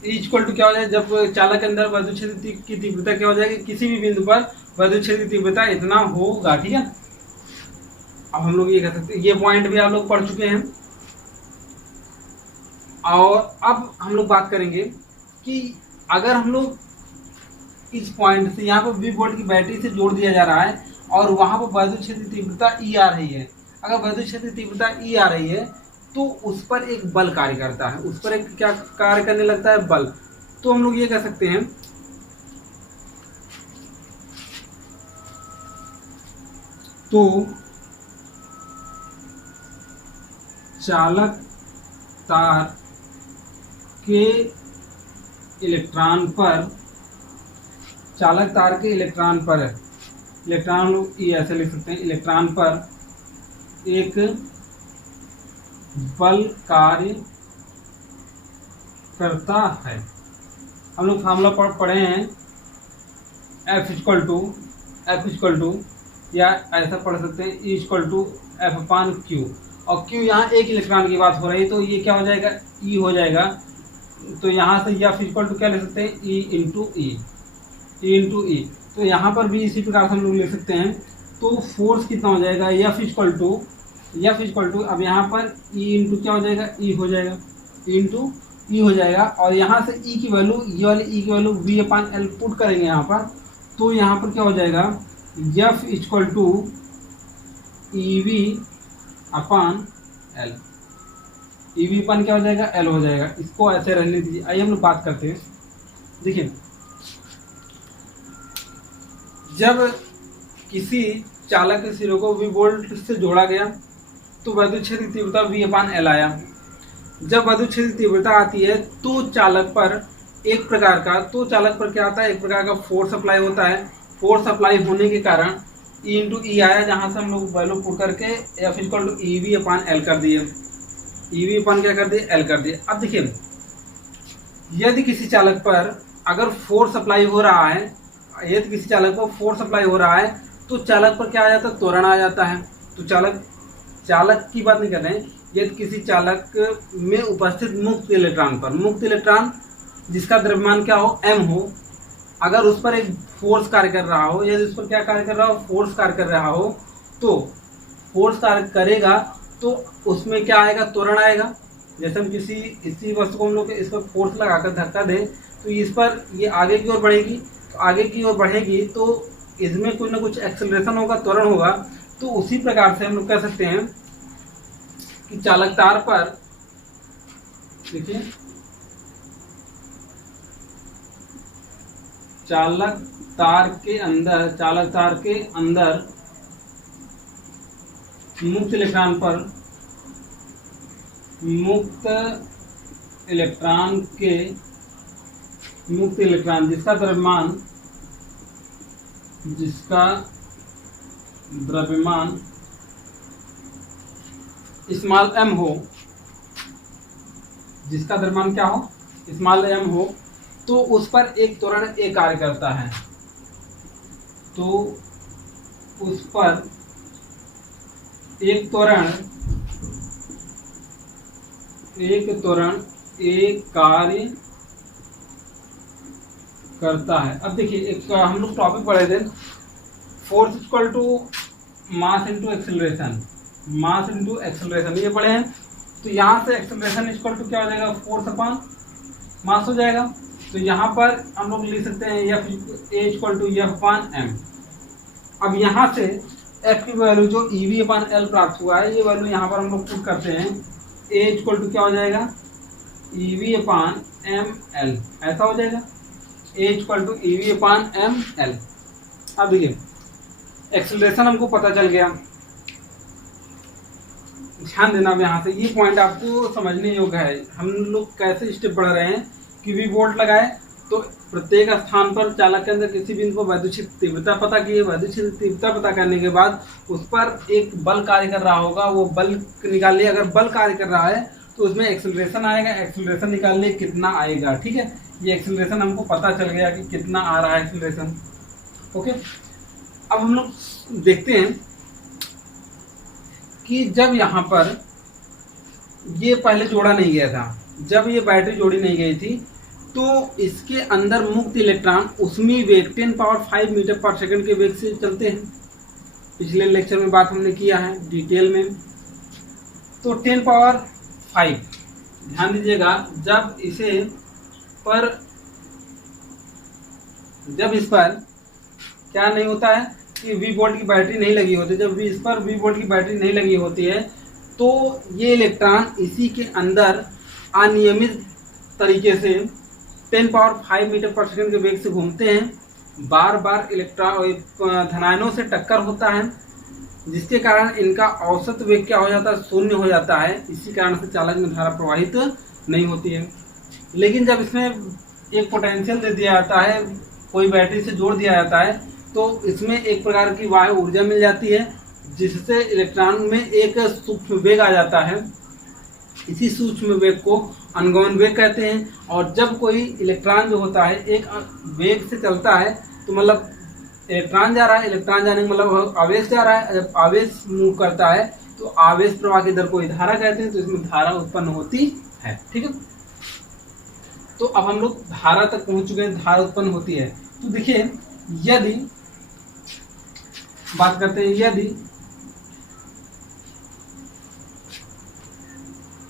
इक्वल टू क्या हो जाए, जब चालक के अंदर विद्युत क्षेत्र की तीव्रता क्या हो जाएगी, किसी भी बिंदु पर विद्युत क्षेत्र की तीव्रता इतना होगा। ठीक है, अब हम लोग ये कह सकते हैं, ये पॉइंट भी आप लोग पढ़ चुके हैं। और अब हम लोग बात करेंगे कि अगर हम लोग इस पॉइंट से यहाँ पर 20 वोल्ट की बैटरी से जोड़ दिया जा रहा है और वहां पर विद्युत क्षेत्र तीव्रता ई आ रही है, अगर विद्युत क्षेत्र तीव्रता ई आ रही है तो उस पर एक बल कार्य करता है, उस पर एक क्या कार्य करने लगता है, बल। तो हम लोग ये कह सकते हैं तो चालक तार के इलेक्ट्रॉन पर, चालक तार के इलेक्ट्रॉन पर, इलेक्ट्रॉन लोग ये ऐसे लिख सकते हैं, इलेक्ट्रॉन पर एक बल कार्य करता है। हम लोग फार्मूला पढ़े हैं, F इक्वल टू या ऐसा पढ़ सकते हैं E इक्वल टू F/Q, और Q यहाँ एक इलेक्ट्रॉन की बात हो रही है तो ये क्या हो जाएगा, E हो जाएगा। तो यहाँ से F इक्वल टू क्या ले सकते हैं, E इंटू ई। तो यहाँ पर भी इसी प्रकार से हम लोग ले सकते हैं। तो फोर्स कितना हो जाएगा, F इक्वल टू अब यहाँ पर E इंटू क्या हो जाएगा, E हो जाएगा, इंटू E हो जाएगा। और यहाँ से E की वैल्यू, ये वाली E की वैल्यू V/L पुट करेंगे यहाँ पर, तो यहाँ पर क्या हो जाएगा, F equal to EV/L, EV/ क्या हो जाएगा, L हो जाएगा। इसको ऐसे रहने दीजिए। आइए हम लोग बात करते हैं। देखिए, जब किसी चालक के सिरे को V वोल्ट से जोड़ा गया तो विद्युत क्षेत्र की तीव्रता V/L आया। जब विद्युत क्षेत्र की तीव्रता आती है तो चालक पर एक प्रकार का, तो चालक पर क्या आता है, एक प्रकार का फोर्स अप्लाई होता है। फोर्स अप्लाई होने के कारण E इंटू ई आया, जहां से हम लोग वैल्यू पुट करके F इक्वल टू EV/L कर दिए, EV/ क्या कर दिए, L कर दिए। अब देखिए, यदि किसी चालक पर अगर फोर्स अप्लाई हो रहा है, यदि किसी चालक को फोर्स अप्लाई हो रहा है तो चालक पर क्या आ जाता है, त्वरण आ जाता है। तो चालक की बात नहीं कर रहे हैं, यदि किसी चालक में उपस्थित मुक्त इलेक्ट्रॉन पर, मुक्त इलेक्ट्रॉन जिसका द्रव्यमान क्या हो, m हो, अगर उस पर एक फोर्स कार्य कर रहा हो, यदि उस पर क्या कार्य कर रहा हो, फोर्स कार्य कर रहा हो, तो फोर्स कार्य करेगा तो उसमें क्या आएगा, त्वरण आएगा। जैसे हम इसी वस्तु को हम लोग इस पर फोर्स लगाकर धक्का दें तो इस पर ये आगे की ओर बढ़ेगी, तो आगे की ओर बढ़ेगी तो इसमें कुछ ना कुछ एक्सेलरेशन होगा, त्वरण होगा। तो उसी प्रकार से हम लोग कह सकते हैं कि चालक तार पर, देखिए, चालक तार के अंदर मुक्त इलेक्ट्रॉन जिसका द्रव्यमान स्मॉल m हो, जिसका द्रव्यमान क्या हो, स्मॉल m हो, तो उस पर एक त्वरण A कार्य करता है। तो उस पर एक त्वरण A कार्य करता है। अब देखिए, एक हम लोग टॉपिक पढ़े थे, force equal to mass into acceleration, ये पढ़े हैं। तो यहाँ से एक्सेलरेशन इक्वल टू क्या हो जाएगा, फोर्स अपॉन मास हो जाएगा। तो यहाँ पर हम लोग लिख सकते हैं F इक्वल टू F/m। अब यहाँ से F की वैल्यू जो EV/L प्राप्त हुआ है, ये वैल्यू यहाँ पर हम लोग पुट करते हैं। A इक्वल टू क्या हो जाएगा, EV/mL, ऐसा हो जाएगा, A इक्वल टू EV/mL। अब देखिए, एक्सेलरेशन हमको पता चल गया। ध्यान देना, अब यहाँ से ये पॉइंट आपको समझने योग्य है। हम लोग कैसे स्टेप बढ़ रहे हैं कि V वोल्ट लगाए तो प्रत्येक स्थान पर चालक के अंदर किसी बिंदु को विद्युत क्षेत्र तीव्रता पता की है। विद्युत क्षेत्र तीव्रता पता करने के बाद उस पर एक बल कार्य कर रहा होगा, वो बल निकाल लिया। अगर बल कार्य कर रहा है तो उसमें एक्सेलरेशन आएगा, एक्सेलरेशन निकालने कितना आएगा। ठीक है, ये एक्सेलरेशन हमको पता चल गया कि कितना आ रहा है एक्सेलरेशन। ओके, अब हम लोग देखते हैं कि जब यहाँ पर ये पहले जोड़ा नहीं गया था, जब ये बैटरी जोड़ी नहीं गई थी तो इसके अंदर मुक्त इलेक्ट्रॉन उसमें वेग 10⁵ मीटर पर सेकंड के वेग से चलते हैं। पिछले लेक्चर में बात हमने किया है डिटेल में। तो 10⁵ ध्यान दीजिएगा, जब इस पर क्या नहीं होता है कि वी वोल्ट की बैटरी नहीं लगी होती, जब इस पर वी वोल्ट की बैटरी नहीं लगी होती है तो ये इलेक्ट्रॉन इसी के अंदर अनियमित तरीके से 10⁵ मीटर पर सेकंड के वेग से घूमते हैं। बार बार इलेक्ट्रॉन धनायनों से टक्कर होता है, जिसके कारण इनका औसत वेग क्या हो जाता है, 0 हो जाता है। इसी कारण से चालक में धारा प्रवाहित नहीं होती है। लेकिन जब इसमें एक पोटेंशियल दे दिया जाता है, कोई बैटरी से जोड़ दिया जाता है, तो इसमें एक प्रकार की वायु ऊर्जा मिल जाती है, जिससे इलेक्ट्रॉन में एक सूक्ष्म वेग आ जाता है। इसी सूक्ष्म वेग को अनुगमन वेग कहते हैं। और जब कोई इलेक्ट्रॉन जो होता है एक वेग से चलता है, तो मतलब इलेक्ट्रॉन जा रहा है, इलेक्ट्रॉन जाने का मतलब आवेश जा रहा है। जब आवेश मूव करता है तो आवेश प्रवाह की दर को धारा कहते हैं। तो इसमें धारा उत्पन्न होती है। ठीक है, तो अब हम लोग धारा तक पहुंच चुके हैं, धारा उत्पन्न होती है। तो देखिए, यदि बात करते हैं, यदि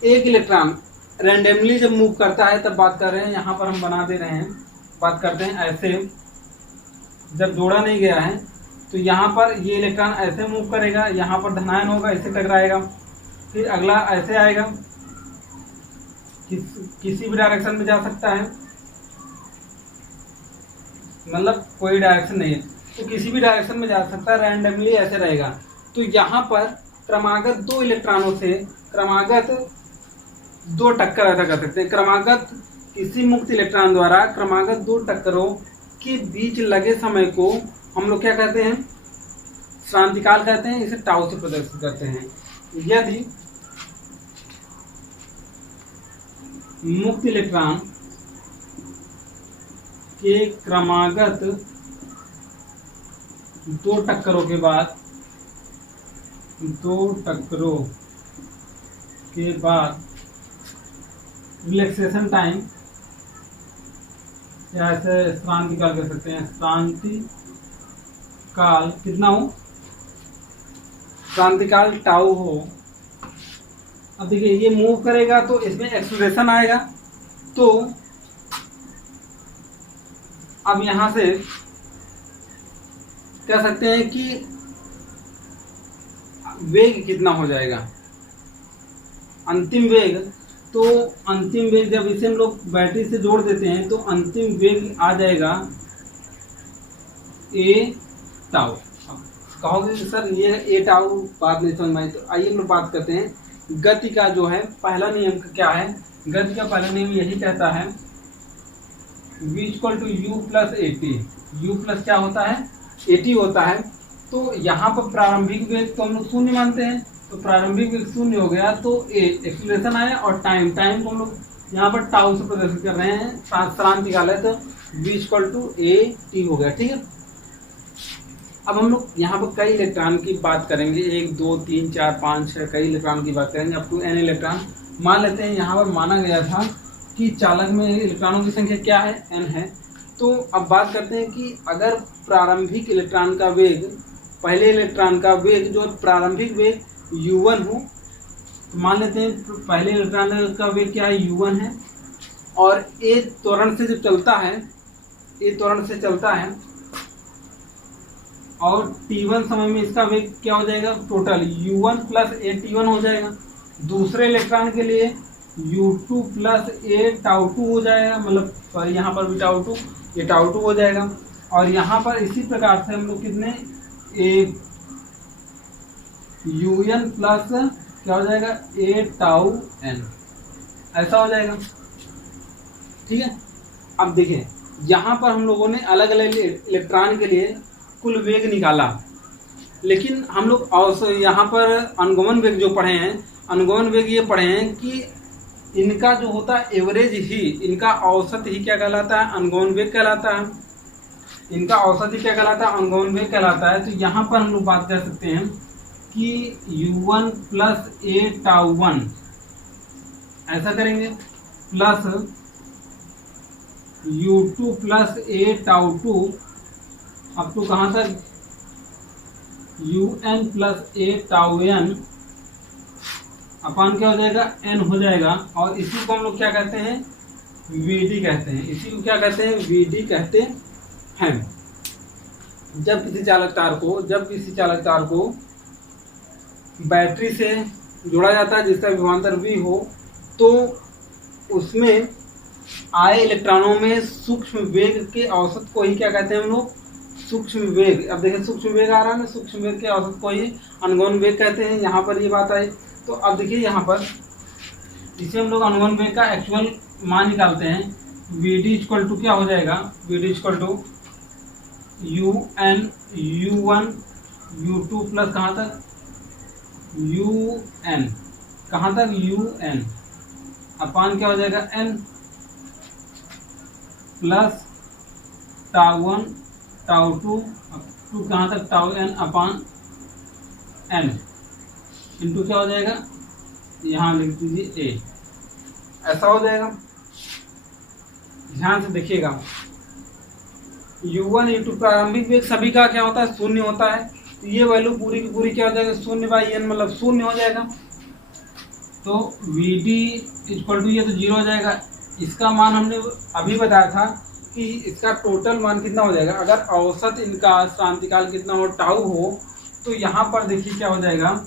एक इलेक्ट्रॉन रैंडमली जब मूव करता है, तब बात कर रहे हैं, यहाँ पर हम बना दे रहे हैं, बात करते हैं ऐसे, जब जोड़ा नहीं गया है तो यहाँ पर ये इलेक्ट्रॉन ऐसे मूव करेगा, यहाँ पर धनायन होगा, ऐसे टकराएगा, फिर अगला ऐसे आएगा, किसी भी डायरेक्शन में जा सकता है, मतलब कोई डायरेक्शन नहीं है, तो किसी भी डायरेक्शन में जा सकता है, रैंडमली ऐसे रहेगा। तो यहाँ पर क्रमागत दो इलेक्ट्रॉनों से क्रमागत दो टक्कर ऐसा कर सकते हैं। क्रमागत किसी मुक्त इलेक्ट्रॉन द्वारा क्रमागत दो टक्करों के बीच लगे समय को हम लोग क्या कहते हैं, क्रांतिकाल कहते हैं। इसे टाउ से प्रदर्शित करते हैं। यदि मुक्त इलेक्ट्रॉन के क्रमागत दो टक्करों के बाद रिलैक्सेशन टाइम, या ऐसे क्रांतिकाल कह सकते हैं, क्रांतिकाल कितना हो, क्रांतिकाल टाउ हो। अब देखिए, ये मूव करेगा तो इसमें एक्सेलरेशन आएगा। तो अब यहां से कह सकते हैं कि वेग कितना हो जाएगा, अंतिम वेग। तो अंतिम वेग जब इसे हम लोग बैटरी से जोड़ देते हैं तो अंतिम वेग आ जाएगा ए टाउ। कहोगे सर ये ए टाउ बात नहीं समझ में आई, तो आइए हम लोग बात करते हैं गति का जो है पहला नियम क्या है। गति का पहला नियम यही कहता है v = u + at। u plus क्या होता है, at होता है। तो यहाँ पर प्रारंभिक वेग तो हम लोग 0 मानते हैं, तो प्रारंभिक वेग 0 हो गया, तो एक्सीलरेशन आया, और टाइम को हम लोग यहाँ पर टाउ से प्रदर्शित कर रहे हैं, क्रांतिकाल है, तो v = at हो गया। ठीक है, अब हम लोग यहाँ पर कई इलेक्ट्रॉन की बात करेंगे, 1 2 3 4 5 6 कई इलेक्ट्रॉन की बात करेंगे, अप टू n इलेक्ट्रॉन मान लेते हैं। यहाँ पर माना गया था कि चालक में इलेक्ट्रॉनों की संख्या क्या है, n है। तो अब बात करते हैं कि अगर प्रारंभिक इलेक्ट्रॉन का वेग, पहले इलेक्ट्रॉन का वेग जो प्रारंभिक वेग u1 हो, तो मान लेते हैं पहले इलेक्ट्रॉन का वेग क्या है, u1 है, और a त्वरण से जब चलता है, a त्वरण से चलता है, और t1 समय में इसका वेग क्या हो जाएगा, टोटल u1 + a_t1 हो जाएगा। दूसरे इलेक्ट्रॉन के लिए u2 + a_τ2 हो जाएगा, मतलब सॉरी यहाँ पर भी τ2, ये τ2 हो जाएगा। और यहाँ पर इसी प्रकार से हम लोग कितने un प्लस क्या हो जाएगा, a_τn, ऐसा हो जाएगा। ठीक है, अब देखिए यहाँ पर हम लोगों ने अलग अलग इलेक्ट्रॉन के लिए कुल वेग निकाला, लेकिन हम लोग यहाँ पर अनुगमन वेग जो पढ़े हैं, अनुगमन वेग ये पढ़े हैं कि इनका जो होता है एवरेज ही, इनका औसत ही क्या कहलाता है, अनुगमन वेग कहलाता है। इनका औसत ही क्या कहलाता है, अनुगमन वेग कहलाता है। तो यहाँ पर हम लोग बात कर सकते हैं कि u1 + a_τ1 ऐसा करेंगे, plus U2 plus a tau 2 up to कहाँ तक UN plus a tau n upon क्या हो जाएगा n हो जाएगा। और इसी को हम लोग क्या कहते हैं VD कहते हैं। इसी को क्या कहते हैं VD कहते हैं। जब किसी चालक तार को बैटरी से जोड़ा जाता है जिसका विभवांतर V हो, तो उसमें आए इलेक्ट्रॉनों में सूक्ष्म वेग के औसत को ही क्या कहते हैं हम लोग सूक्ष्म वेग। अब देखिए सूक्ष्म वेग आ रहा है ना, सूक्ष्म वेग के औसत को ही अनुगमन वेग कहते हैं। यहाँ पर ये बात आई। तो अब देखिए यहाँ पर इसे हम लोग अनुगमन वेग का एक्चुअल मान निकालते हैं। VD इक्वल टू क्या हो जाएगा, VD equal to UN U1 U2 plus कहाँ तक UN, कहाँ तक UN अपान क्या हो जाएगा n plus tau 1 tau 2 to कहाँ तक tau n upon n into क्या हो जाएगा, यहाँ लिख दीजिए a। ऐसा हो जाएगा। ध्यान से देखिएगा, U1 U2 प्रारंभिक वेग सभी का क्या होता है शून्य होता है। तो ये वैल्यू पूरी की पूरी क्या हो जाएगा शून्य बाई n मतलब शून्य हो जाएगा। तो VD इक्वल टू ये तो 0 हो जाएगा। इसका मान हमने अभी बताया था कि इसका टोटल मान कितना हो जाएगा। अगर औसत इनका क्रांतिकाल कितना हो टाउ हो, तो यहाँ पर देखिए क्या हो जाएगा,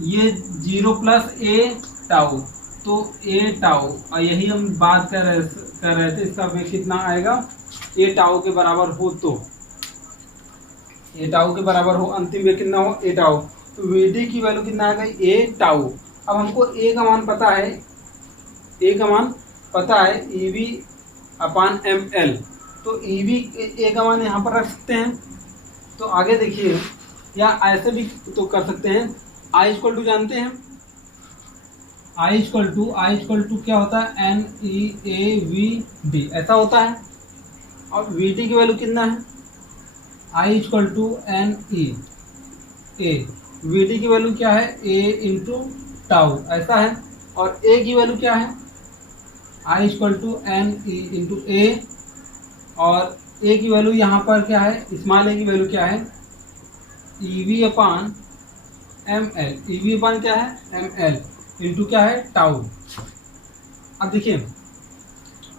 ये 0 प्लस ए टाउ, तो ए टाउ, और यही हम बात कर रहे थे इसका वेग कितना आएगा ए टाउ के बराबर हो, तो ए टाउ के बराबर हो, अंतिम वेग कितना हो ए टाउ। तो VD की वैल्यू कितना आएगा ए टाउ। अब हमको ए का मान पता है, EV अपान ML। तो EV ए का मान यहाँ पर रख सकते हैं। तो आगे देखिए, या ऐसे भी तो कर सकते हैं। I इक्वल टू जानते हैं, I इक्वल टू क्या होता है NEAVD ऐसा होता है। और VD की वैल्यू कितना है, I equal to NEA, VD की वैल्यू क्या है A इंटू टाउ ऐसा है। और A की वैल्यू क्या है, I equal to NE into A, और A की वैल्यू यहाँ पर क्या है, स्मॉल a की वैल्यू क्या है EV अपान ML, EV अपान क्या है ML इंटू क्या है टाउ। अब देखिए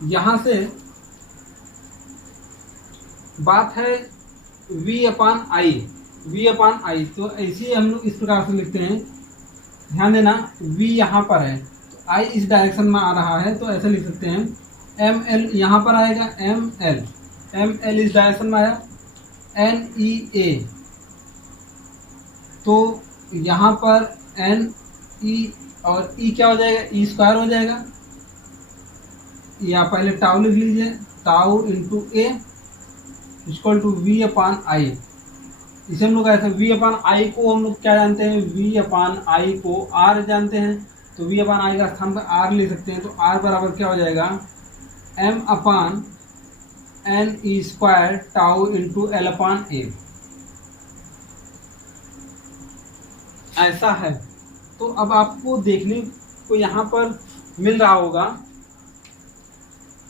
यहाँ से बात है V अपान I, तो ऐसे हम लोग इस प्रकार से लिखते हैं। ध्यान देना, V यहाँ पर है तो I इस डायरेक्शन में आ रहा है, तो ऐसे लिख सकते हैं। ML यहाँ पर आएगा, ML इस डायरेक्शन में आया, NEA, तो यहाँ पर NE और E क्या हो जाएगा E स्क्वायर हो जाएगा, या पहले टाउ लिख लीजिए, tau into A equal to V upon I। इसे हम लोग ऐसे V अपान I को हम लोग क्या जानते हैं, V अपान I को R जानते हैं। तो V अपान I का स्थान पर R ले सकते हैं। तो R बराबर क्या हो जाएगा M upon NE square tau into L upon A ऐसा है। तो अब आपको देखने को यहाँ पर मिल रहा होगा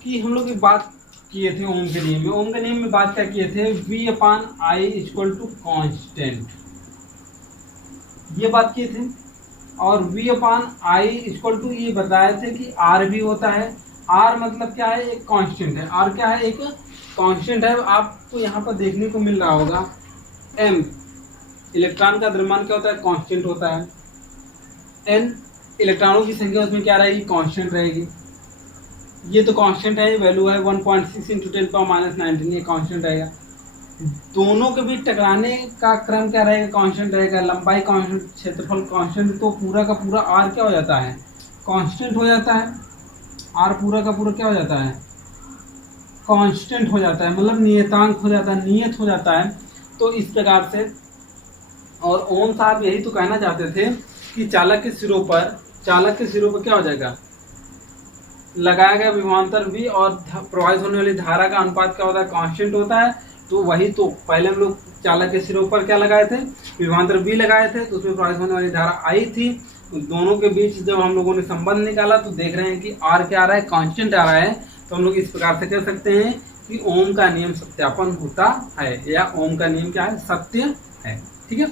कि हम लोग एक बात किए थे ओम के नियम में बात क्या किए थे, V upon I equal to constant, ये बात किए थे। और V upon I equal to ये बताए थे कि R भी होता है। R मतलब क्या है, एक कांस्टेंट है। R क्या है, एक कांस्टेंट है। आपको यहाँ पर देखने को मिल रहा होगा M, इलेक्ट्रॉन का द्रव्यमान क्या होता है, कांस्टेंट होता है। N, इलेक्ट्रॉनों की संख्या उसमें क्या रहेगी, कांस्टेंट रहेगी। ये तो कांस्टेंट है, वैल्यू है 1.6 इंटू 10⁻⁹, ये कांस्टेंट रहेगा। दोनों के बीच टकराने का क्रम क्या रहेगा, कांस्टेंट रहेगा। लंबाई कांस्टेंट, क्षेत्रफल कांस्टेंट, तो पूरा का पूरा R क्या हो जाता है, कांस्टेंट हो जाता है। R पूरा का पूरा क्या हो जाता है, कांस्टेंट हो जाता है, मतलब नियतांक हो जाता है, नियत हो जाता है। तो इस प्रकार से, और ओम साहब यही तो कहना चाहते थे कि चालक के सिरों पर क्या हो जाएगा, लगाया गया विभवांतर V और प्रवाहित होने वाली धारा का अनुपात क्या होता है, कांस्टेंट होता है। तो वही तो पहले हम लोग चालक के सिरों पर क्या लगाए थे, विभवांतर V लगाए थे, तो उसमें प्रवाहित होने वाली धारा I थी। दोनों के बीच जब हम लोगों ने संबंध निकाला तो देख रहे हैं कि R क्या आ रहा है, कांस्टेंट आ रहा है। तो हम लोग इस प्रकार से कह सकते हैं कि ओम का नियम सत्यापन होता है, या ओम का नियम क्या है, सत्य है। ठीक है,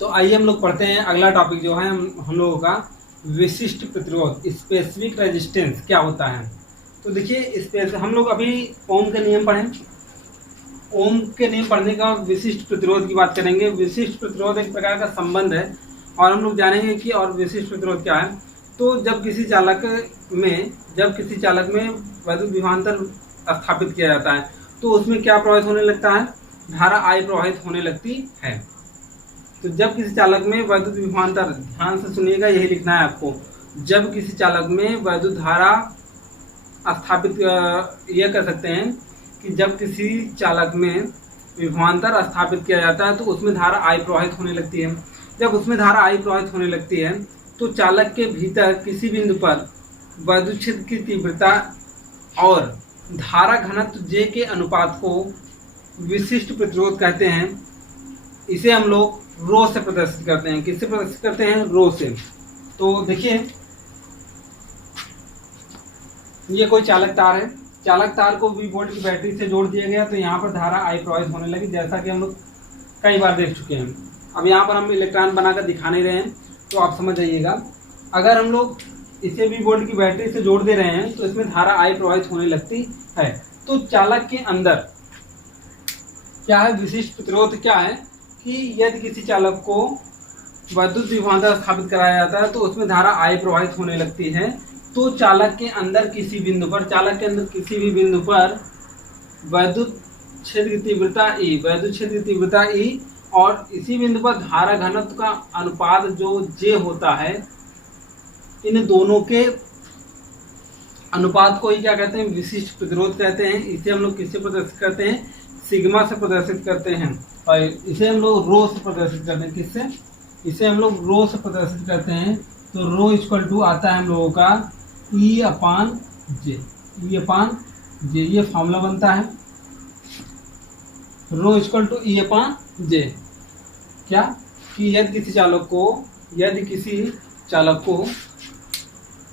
तो आइए हम लोग पढ़ते हैं अगला टॉपिक जो है हम लोगों का विशिष्ट प्रतिरोध, स्पेसिफिक रेजिस्टेंस क्या होता है। तो देखिए हम लोग अभी ओम के नियम पढ़ें, ओम के नियम पढ़ने का विशिष्ट प्रतिरोध की बात करेंगे। विशिष्ट प्रतिरोध एक प्रकार का संबंध है, और हम लोग जानेंगे कि और विशिष्ट प्रतिरोध क्या है। तो जब किसी चालक में वैद्युत विभवांतर स्थापित किया जाता है तो उसमें क्या प्रवाहित होने लगता है, धारा I प्रवाहित होने लगती है। तो जब किसी चालक में वैद्युत विभवांतर, ध्यान से सुनिएगा, यही लिखना है आपको, जब किसी चालक में वैद्युत धारा स्थापित, यह कह सकते हैं कि जब किसी चालक में विभवांतर स्थापित किया जाता है तो उसमें धारा I प्रवाहित होने लगती है। जब उसमें धारा I प्रवाहित होने लगती है तो चालक के भीतर किसी बिंदु पर वैद्युत क्षेत्र की तीव्रता और धारा घनत्व J के अनुपात को विशिष्ट प्रतिरोध कहते हैं। इसे हम लोग रो से प्रदर्शित करते हैं। किससे प्रदर्शित करते हैं, रो से। तो देखिए ये कोई चालक तार है, चालक तार को V वोल्ट की बैटरी से जोड़ दिया गया, तो यहाँ पर धारा I प्रवाहित होने लगी, जैसा कि हम लोग कई बार देख चुके हैं। अब यहाँ पर हम इलेक्ट्रॉन बनाकर दिखा नहीं रहे हैं, तो आप समझ जाइएगा। अगर हम लोग इसे V वोल्ट की बैटरी से जोड़ दे रहे हैं तो इसमें धारा I प्रवाहित होने लगती है। तो चालक के अंदर क्या है, विशिष्ट प्रतिरोध क्या है कि यदि किसी चालक को वैद्युत विभवांतर स्थापित कराया जाता है तो उसमें धारा I प्रवाहित होने लगती है। तो चालक के अंदर किसी बिंदु पर, चालक के अंदर किसी भी बिंदु पर वैद्युत क्षेत्र की तीव्रता E और इसी बिंदु पर धारा घनत्व का अनुपात जो J होता है, इन दोनों के अनुपात को ही क्या कहते हैं, विशिष्ट प्रतिरोध कहते हैं। इसे हम लोग किससे प्रदर्शित करते हैं, सिग्मा से प्रदर्शित करते हैं, और इसे हम लोग रो से प्रदर्शित करते हैं। किससे, इसे हम लोग रो से प्रदर्शित करते हैं। तो रो इक्वल टू आता है हम लोगों का E/J, ये फॉर्मूला बनता है, रो इक्वल टू E/J। क्या कि यदि किसी चालक को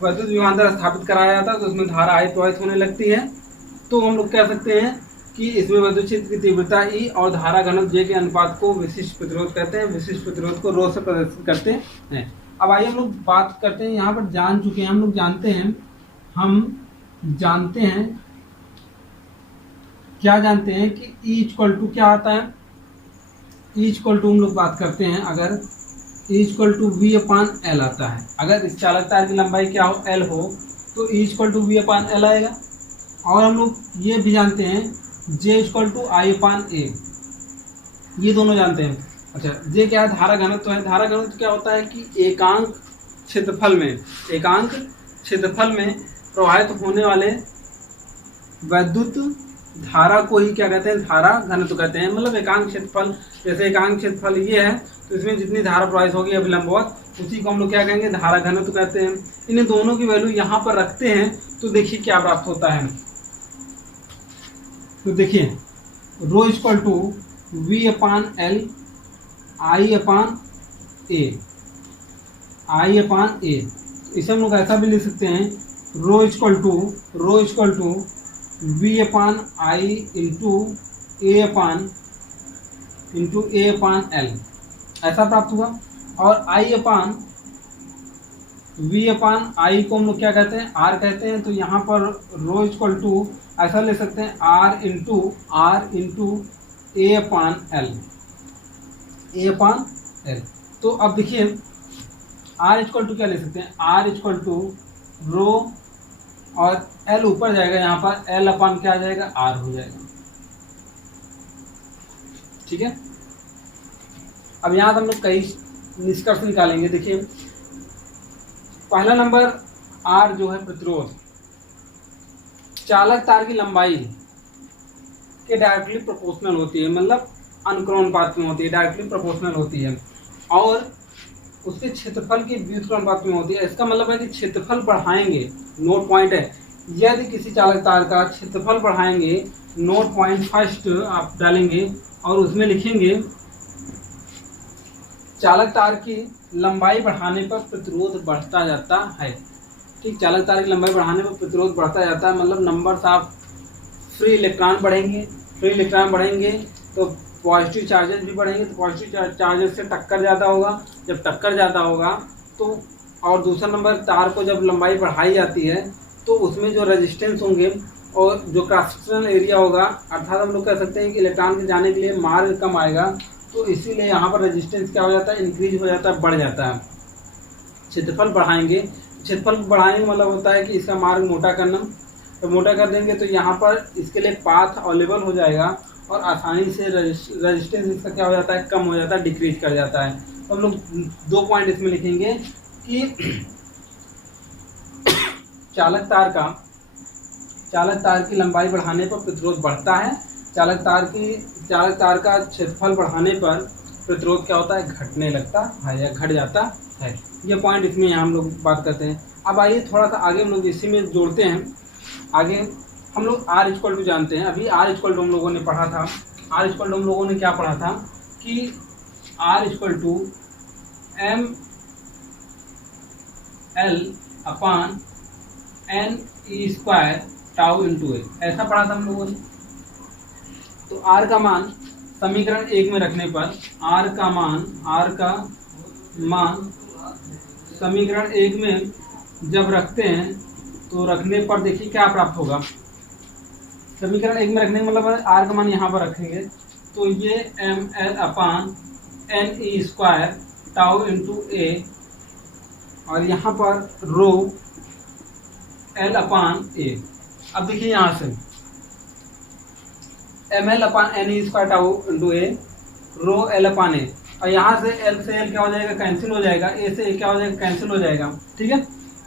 वैद्युत विभवांतर स्थापित कराया जाता है तो उसमें धारा I प्रवाहित होने लगती है। तो हम लोग कह सकते हैं कि इसमें वैद्युत क्षेत्र की तीव्रता E और धारा घनत्व J के अनुपात को विशिष्ट प्रतिरोध कहते हैं। विशिष्ट प्रतिरोध को रो से प्रदर्शित करते हैं। अब आइए हम लोग बात करते हैं, यहाँ पर जान चुके हैं, हम लोग जानते हैं क्या जानते हैं कि E इक्वल टू क्या आता है। E इक्वल टू हम लोग बात करते हैं, अगर E इक्वल टू V/L आता है, अगर इस चालक तार की लंबाई क्या हो, L हो, तो E इक्वल टू V/L आएगा। और हम लोग ये भी जानते हैं J इक्वल टू I/A, ये दोनों जानते हैं। अच्छा, J क्या है, धारा घनत्व है। धारा घनत्व क्या होता है कि एकांक क्षेत्रफल में प्रवाहित होने वाले वैद्युत धारा को ही क्या कहते हैं, धारा घनत्व कहते हैं। मतलब एकांक क्षेत्रफल, जैसे एकांक क्षेत्रफल ये है तो इसमें जितनी धारा प्रवाहित होगी अभिलंबवत, उसी को हम लोग क्या कहेंगे, धारा घनत्व कहते हैं। इन दोनों की वैल्यू यहाँ पर रखते हैं तो देखिए क्या प्राप्त होता है। तो देखिए रो इक्वल टू V/L I/A। इसे हम लोग ऐसा भी लिख सकते हैं, रो equal to V/I into A/L, ऐसा प्राप्त हुआ। और V/I को हम लोग क्या कहते हैं, R कहते हैं। तो यहाँ पर रो इक्वल टू ऐसा ले सकते हैं, R इंटू A/L। तो अब देखिए R इक्वल टू क्या ले सकते हैं, R इक्वल टू रो और L ऊपर जाएगा, यहाँ पर L/ क्या आ जाएगा, R हो जाएगा। ठीक है, अब यहाँ हम लोग कई निष्कर्ष निकालेंगे। देखिए पहला नंबर R जो है प्रतिरोध, चालक तार की लंबाई के डायरेक्टली प्रोपोर्शनल होती है, मतलब अनुक्रमानुपात में होती है, डायरेक्टली प्रोपोर्शनल होती है, और उसके क्षेत्रफल की व्युत्क्रमानुपात में होती है। इसका मतलब है कि क्षेत्रफल बढ़ाएंगे, नोट पॉइंट है, यदि किसी चालक तार का क्षेत्रफल बढ़ाएंगे, नोट पॉइंट फर्स्ट आप डालेंगे और उसमें लिखेंगे चालक तार की लंबाई बढ़ाने पर प्रतिरोध बढ़ता जाता है। ठीक, चालक तार की लंबाई बढ़ाने पर प्रतिरोध बढ़ता जाता है, मतलब नंबर ऑफ फ्री इलेक्ट्रॉन बढ़ेंगे। फ्री इलेक्ट्रॉन बढ़ेंगे तो पॉजिटिव चार्जेस भी बढ़ेंगे, तो पॉजिटिव चार्जेस से टक्कर ज़्यादा होगा। जब टक्कर ज़्यादा होगा तो, और दूसरा नंबर, तार को जब लंबाई बढ़ाई जाती है तो उसमें जो रेजिस्टेंस होंगे और जो क्रॉस सेक्शनल एरिया होगा, अर्थात हम लोग कह सकते हैं कि इलेक्ट्रॉन के जाने के लिए मार्ग कम आएगा, तो इसीलिए यहाँ पर रेजिस्टेंस क्या हो जाता है, इंक्रीज हो जाता है, बढ़ जाता है। क्षेत्रफल बढ़ाएंगे, क्षेत्रफल बढ़ाने का मतलब होता है कि इसका मार्ग मोटा करना। तो मोटा कर देंगे तो यहाँ पर इसके लिए पाथ अवेलेबल हो जाएगा और आसानी से रेजिस्टेंस इसका क्या हो जाता है, कम हो जाता है, डिक्रीज कर जाता है। तो हम लोग 2 पॉइंट इसमें लिखेंगे कि चालक तार की लंबाई बढ़ाने पर प्रतिरोध बढ़ता है, चालक तार का क्षेत्रफल बढ़ाने पर प्रतिरोध क्या होता है, घटने लगता है या घट जाता है। ये पॉइंट इसमें यहाँ हम लोग बात करते हैं। अब आइए थोड़ा सा आगे हम लोग इसी में जोड़ते हैं। आगे हम लोग R इक्वल टू जानते हैं। अभी R इक्वल टू हम लोगों ने पढ़ा था, R इक्वल टू हम लोगों ने क्या पढ़ा था कि R equal to M L upon N E square tau into A, ऐसा पढ़ा था हम लोगों ने। तो R का मान समीकरण 1 में रखने पर, R का मान समीकरण 1 में जब रखते हैं तो रखने पर देखिए क्या प्राप्त होगा। समीकरण 1 में रखने का मतलब R का मान यहाँ पर रखेंगे तो ये M L upon N E square tau into A, और यहाँ पर रो एल अपान ए। अब देखिए यहाँ से M L upon N E square tau into A, rho L upon A, और यहाँ से एल क्या हो जाएगा, कैंसिल हो जाएगा, ए से ए क्या हो जाएगा, कैंसिल हो जाएगा। ठीक है,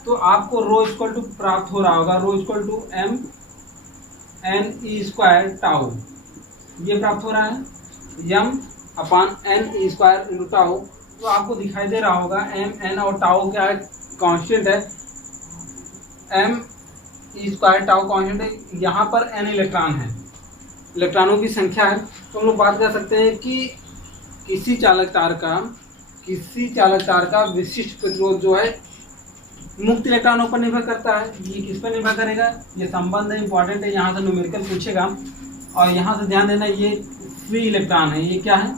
तो आपको रो इक्वल टू प्राप्त हो रहा होगा, rho equal to M N E square tau, ये प्राप्त हो रहा है, M upon N E square into tau. तो आपको दिखाई दे रहा होगा एम एन और टाउ क्या है, कांस्टेंट है, m e square tau constant है, यहाँ पर एन इलेक्ट्रॉन है, इलेक्ट्रॉनों की संख्या है। तो हम लोग बात कर सकते हैं कि किसी चालक तार का विशिष्ट प्रतिरोध जो है मुक्त इलेक्ट्रॉनों पर निर्भर करता है। ये किस पर निर्भर करेगा, ये संबंध है, इंपॉर्टेंट है, यहाँ से न्यूमेरिकल पूछेगा। और यहाँ से ध्यान देना, ये फ्री इलेक्ट्रॉन है, ये क्या है,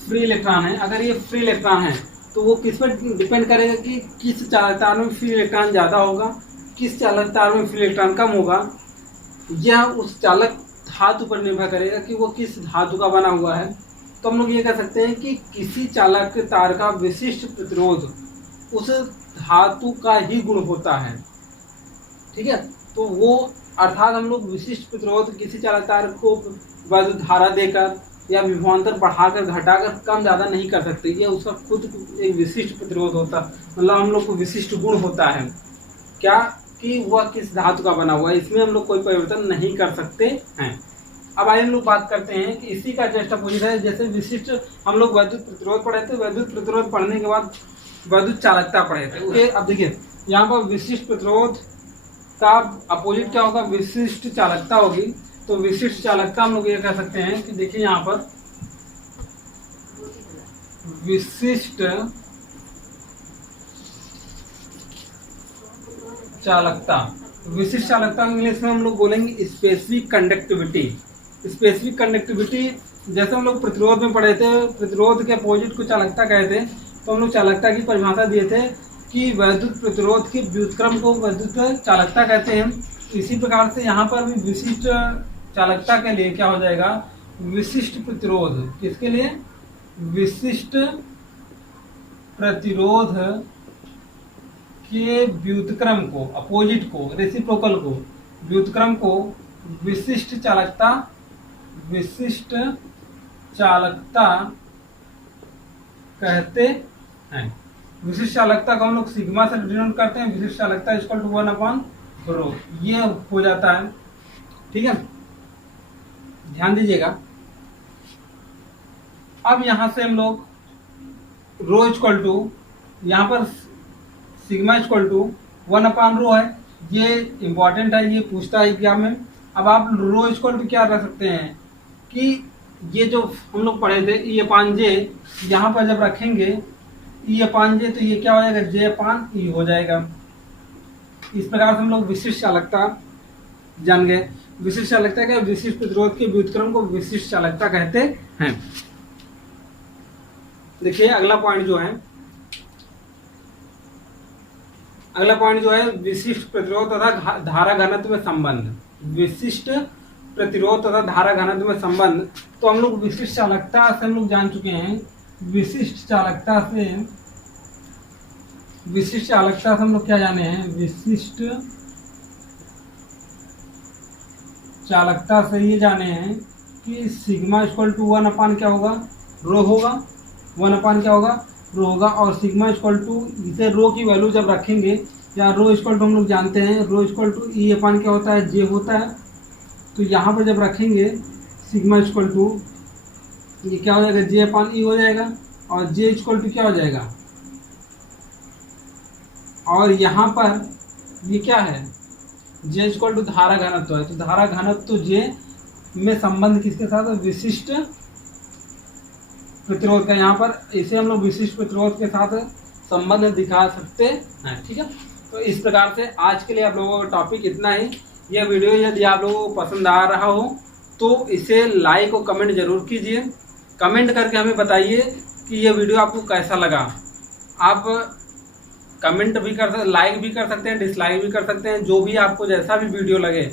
फ्री इलेक्ट्रॉन है। अगर ये फ्री इलेक्ट्रॉन है तो वो किस पर डिपेंड करेगा कि किस चालक तार में फ्री इलेक्ट्रॉन ज़्यादा होगा, किस चालक तार में फ्री इलेक्ट्रॉन कम होगा। यह उस चालक धातु पर निर्भर करेगा कि वो किस धातु का बना हुआ है। तो हम लोग ये कह सकते हैं कि किसी चालक तार का विशिष्ट प्रतिरोध उस धातु का ही गुण होता है। ठीक है, तो वो अर्थात हम लोग विशिष्ट प्रतिरोध किसी चालक तार को वैद्युत धारा देकर या विभवांतर बढ़ाकर घटाकर कम ज़्यादा नहीं कर सकते। ये उसका खुद एक विशिष्ट प्रतिरोध होता, मतलब हम लोग को विशिष्ट गुण होता है क्या, कि वह किस धातु का बना हुआ है, इसमें हम लोग कोई परिवर्तन नहीं कर सकते हैं। अब आइए हम लोग बात करते हैं कि इसी का जस्ट अपोजिट है। जैसे विशिष्ट हम लोग वैद्युत प्रतिरोध पढ़े थे, वैद्युत प्रतिरोध पढ़ने के बाद वैद्युत चालकता पढ़े थे। ओके, अब देखिए यहाँ पर विशिष्ट प्रतिरोध का अपोजिट क्या होगा, विशिष्ट चालकता होगी। तो विशिष्ट चालकता हम लोग ये कह सकते हैं कि देखिए यहाँ पर विशिष्ट चालकता इंग्लिश में हम लोग बोलेंगे स्पेसिफिक कंडक्टिविटी। स्पेसिफिक कंडक्टिविटी जैसे हम लोग प्रतिरोध में पढ़े थे, प्रतिरोध के अपोजिट को चालकता कहते हैं। तो हम लोग चालकता की परिभाषा दिए थे कि वैद्युत प्रतिरोध के व्युत्क्रम को वैद्युत चालकता कहते हैं। इसी प्रकार से यहाँ पर भी विशिष्ट चालकता के लिए क्या हो जाएगा, विशिष्ट प्रतिरोध, किसके लिए, विशिष्ट प्रतिरोध के व्युत्क्रम को, अपोजिट को, रेसिप्रोकल को, व्युत्क्रम को विशिष्ट चालकता कहते हैं। विशिष्ट चालकता को हम लोग सिग्मा से डिनोट करते हैं। विशिष्ट चालकता इक्वल टू 1/ρ, ये हो जाता है। ठीक है, ध्यान दीजिएगा। अब यहां से हम लोग रो इक्वल टू, यहाँ पर सिग्मा इक्वल टू 1/ρ है, ये इंपॉर्टेंट है, ये पूछता है एग्जाम में। अब आप रो इक्वल टू क्या रख सकते हैं कि ये जो हम लोग पढ़े थे E/J, यहाँ पर जब रखेंगे ई अपान जे, तो ये क्या हो जाएगा, जे अपान ई हो जाएगा। इस प्रकार से हम लोग विशिष्ट चालकता जान गए। विशिष्ट चालकता क्या, विशिष्ट प्रतिरोध के व्युत्क्रम को विशिष्ट चालकता कहते हैं। देखिए अगला पॉइंट जो है, विशिष्ट प्रतिरोध तथा धारा घनत्व में संबंध। विशिष्ट प्रतिरोध तथा धारा घनत्व में संबंध, तो हम लोग विशिष्ट चालकता से हम लोग जान चुके हैं। विशिष्ट चालकता से हम लोग क्या जाने हैं, विशिष्ट चालकता से ये जाने हैं कि सिग्मा इक्वल टू 1 अपान क्या होगा, रो होगा। 1 अपान क्या होगा, रो होगा। और सिग्मा इक्वल टू, इसे रो की वैल्यू जब रखेंगे, या रो इक्वल टू हम लोग जानते हैं, रो इक्वल टू ई अपान क्या होता है, जे होता है। तो यहाँ पर जब रखेंगे सिग्मा इक्वल टू, ये क्या हो जाएगा, जे अपान ई हो जाएगा। और जे इक्वल टू क्या हो जाएगा, और यहाँ पर ये क्या है, जे इक्वल टू धारा घनत्व है। तो धारा घनत्व जे में संबंध किसके साथ, विशिष्ट प्रतिरोध का। यहाँ पर इसे हम लोग विशिष्ट प्रतिरोध के साथ संबंध दिखा सकते हैं। ठीक है, तो इस प्रकार से आज के लिए आप लोगों का टॉपिक इतना ही। यह वीडियो यदि आप लोगों को पसंद आ रहा हो तो इसे लाइक और कमेंट जरूर कीजिए। कमेंट करके हमें बताइए कि यह वीडियो आपको कैसा लगा। आप कमेंट भी कर सकते, लाइक भी कर सकते हैं, डिसलाइक भी कर सकते हैं, जो भी आपको जैसा भी वीडियो लगे,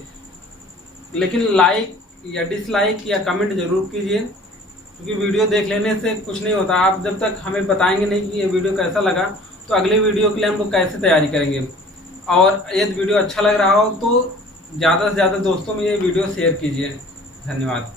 लेकिन लाइक या डिसलाइक या कमेंट जरूर कीजिए, क्योंकि वीडियो देख लेने से कुछ नहीं होता। आप जब तक हमें बताएंगे नहीं कि ये वीडियो कैसा लगा, तो अगले वीडियो के लिए हम लोग कैसे तैयारी करेंगे। और यदि वीडियो अच्छा लग रहा हो तो ज़्यादा से ज़्यादा दोस्तों में ये वीडियो शेयर कीजिए। धन्यवाद।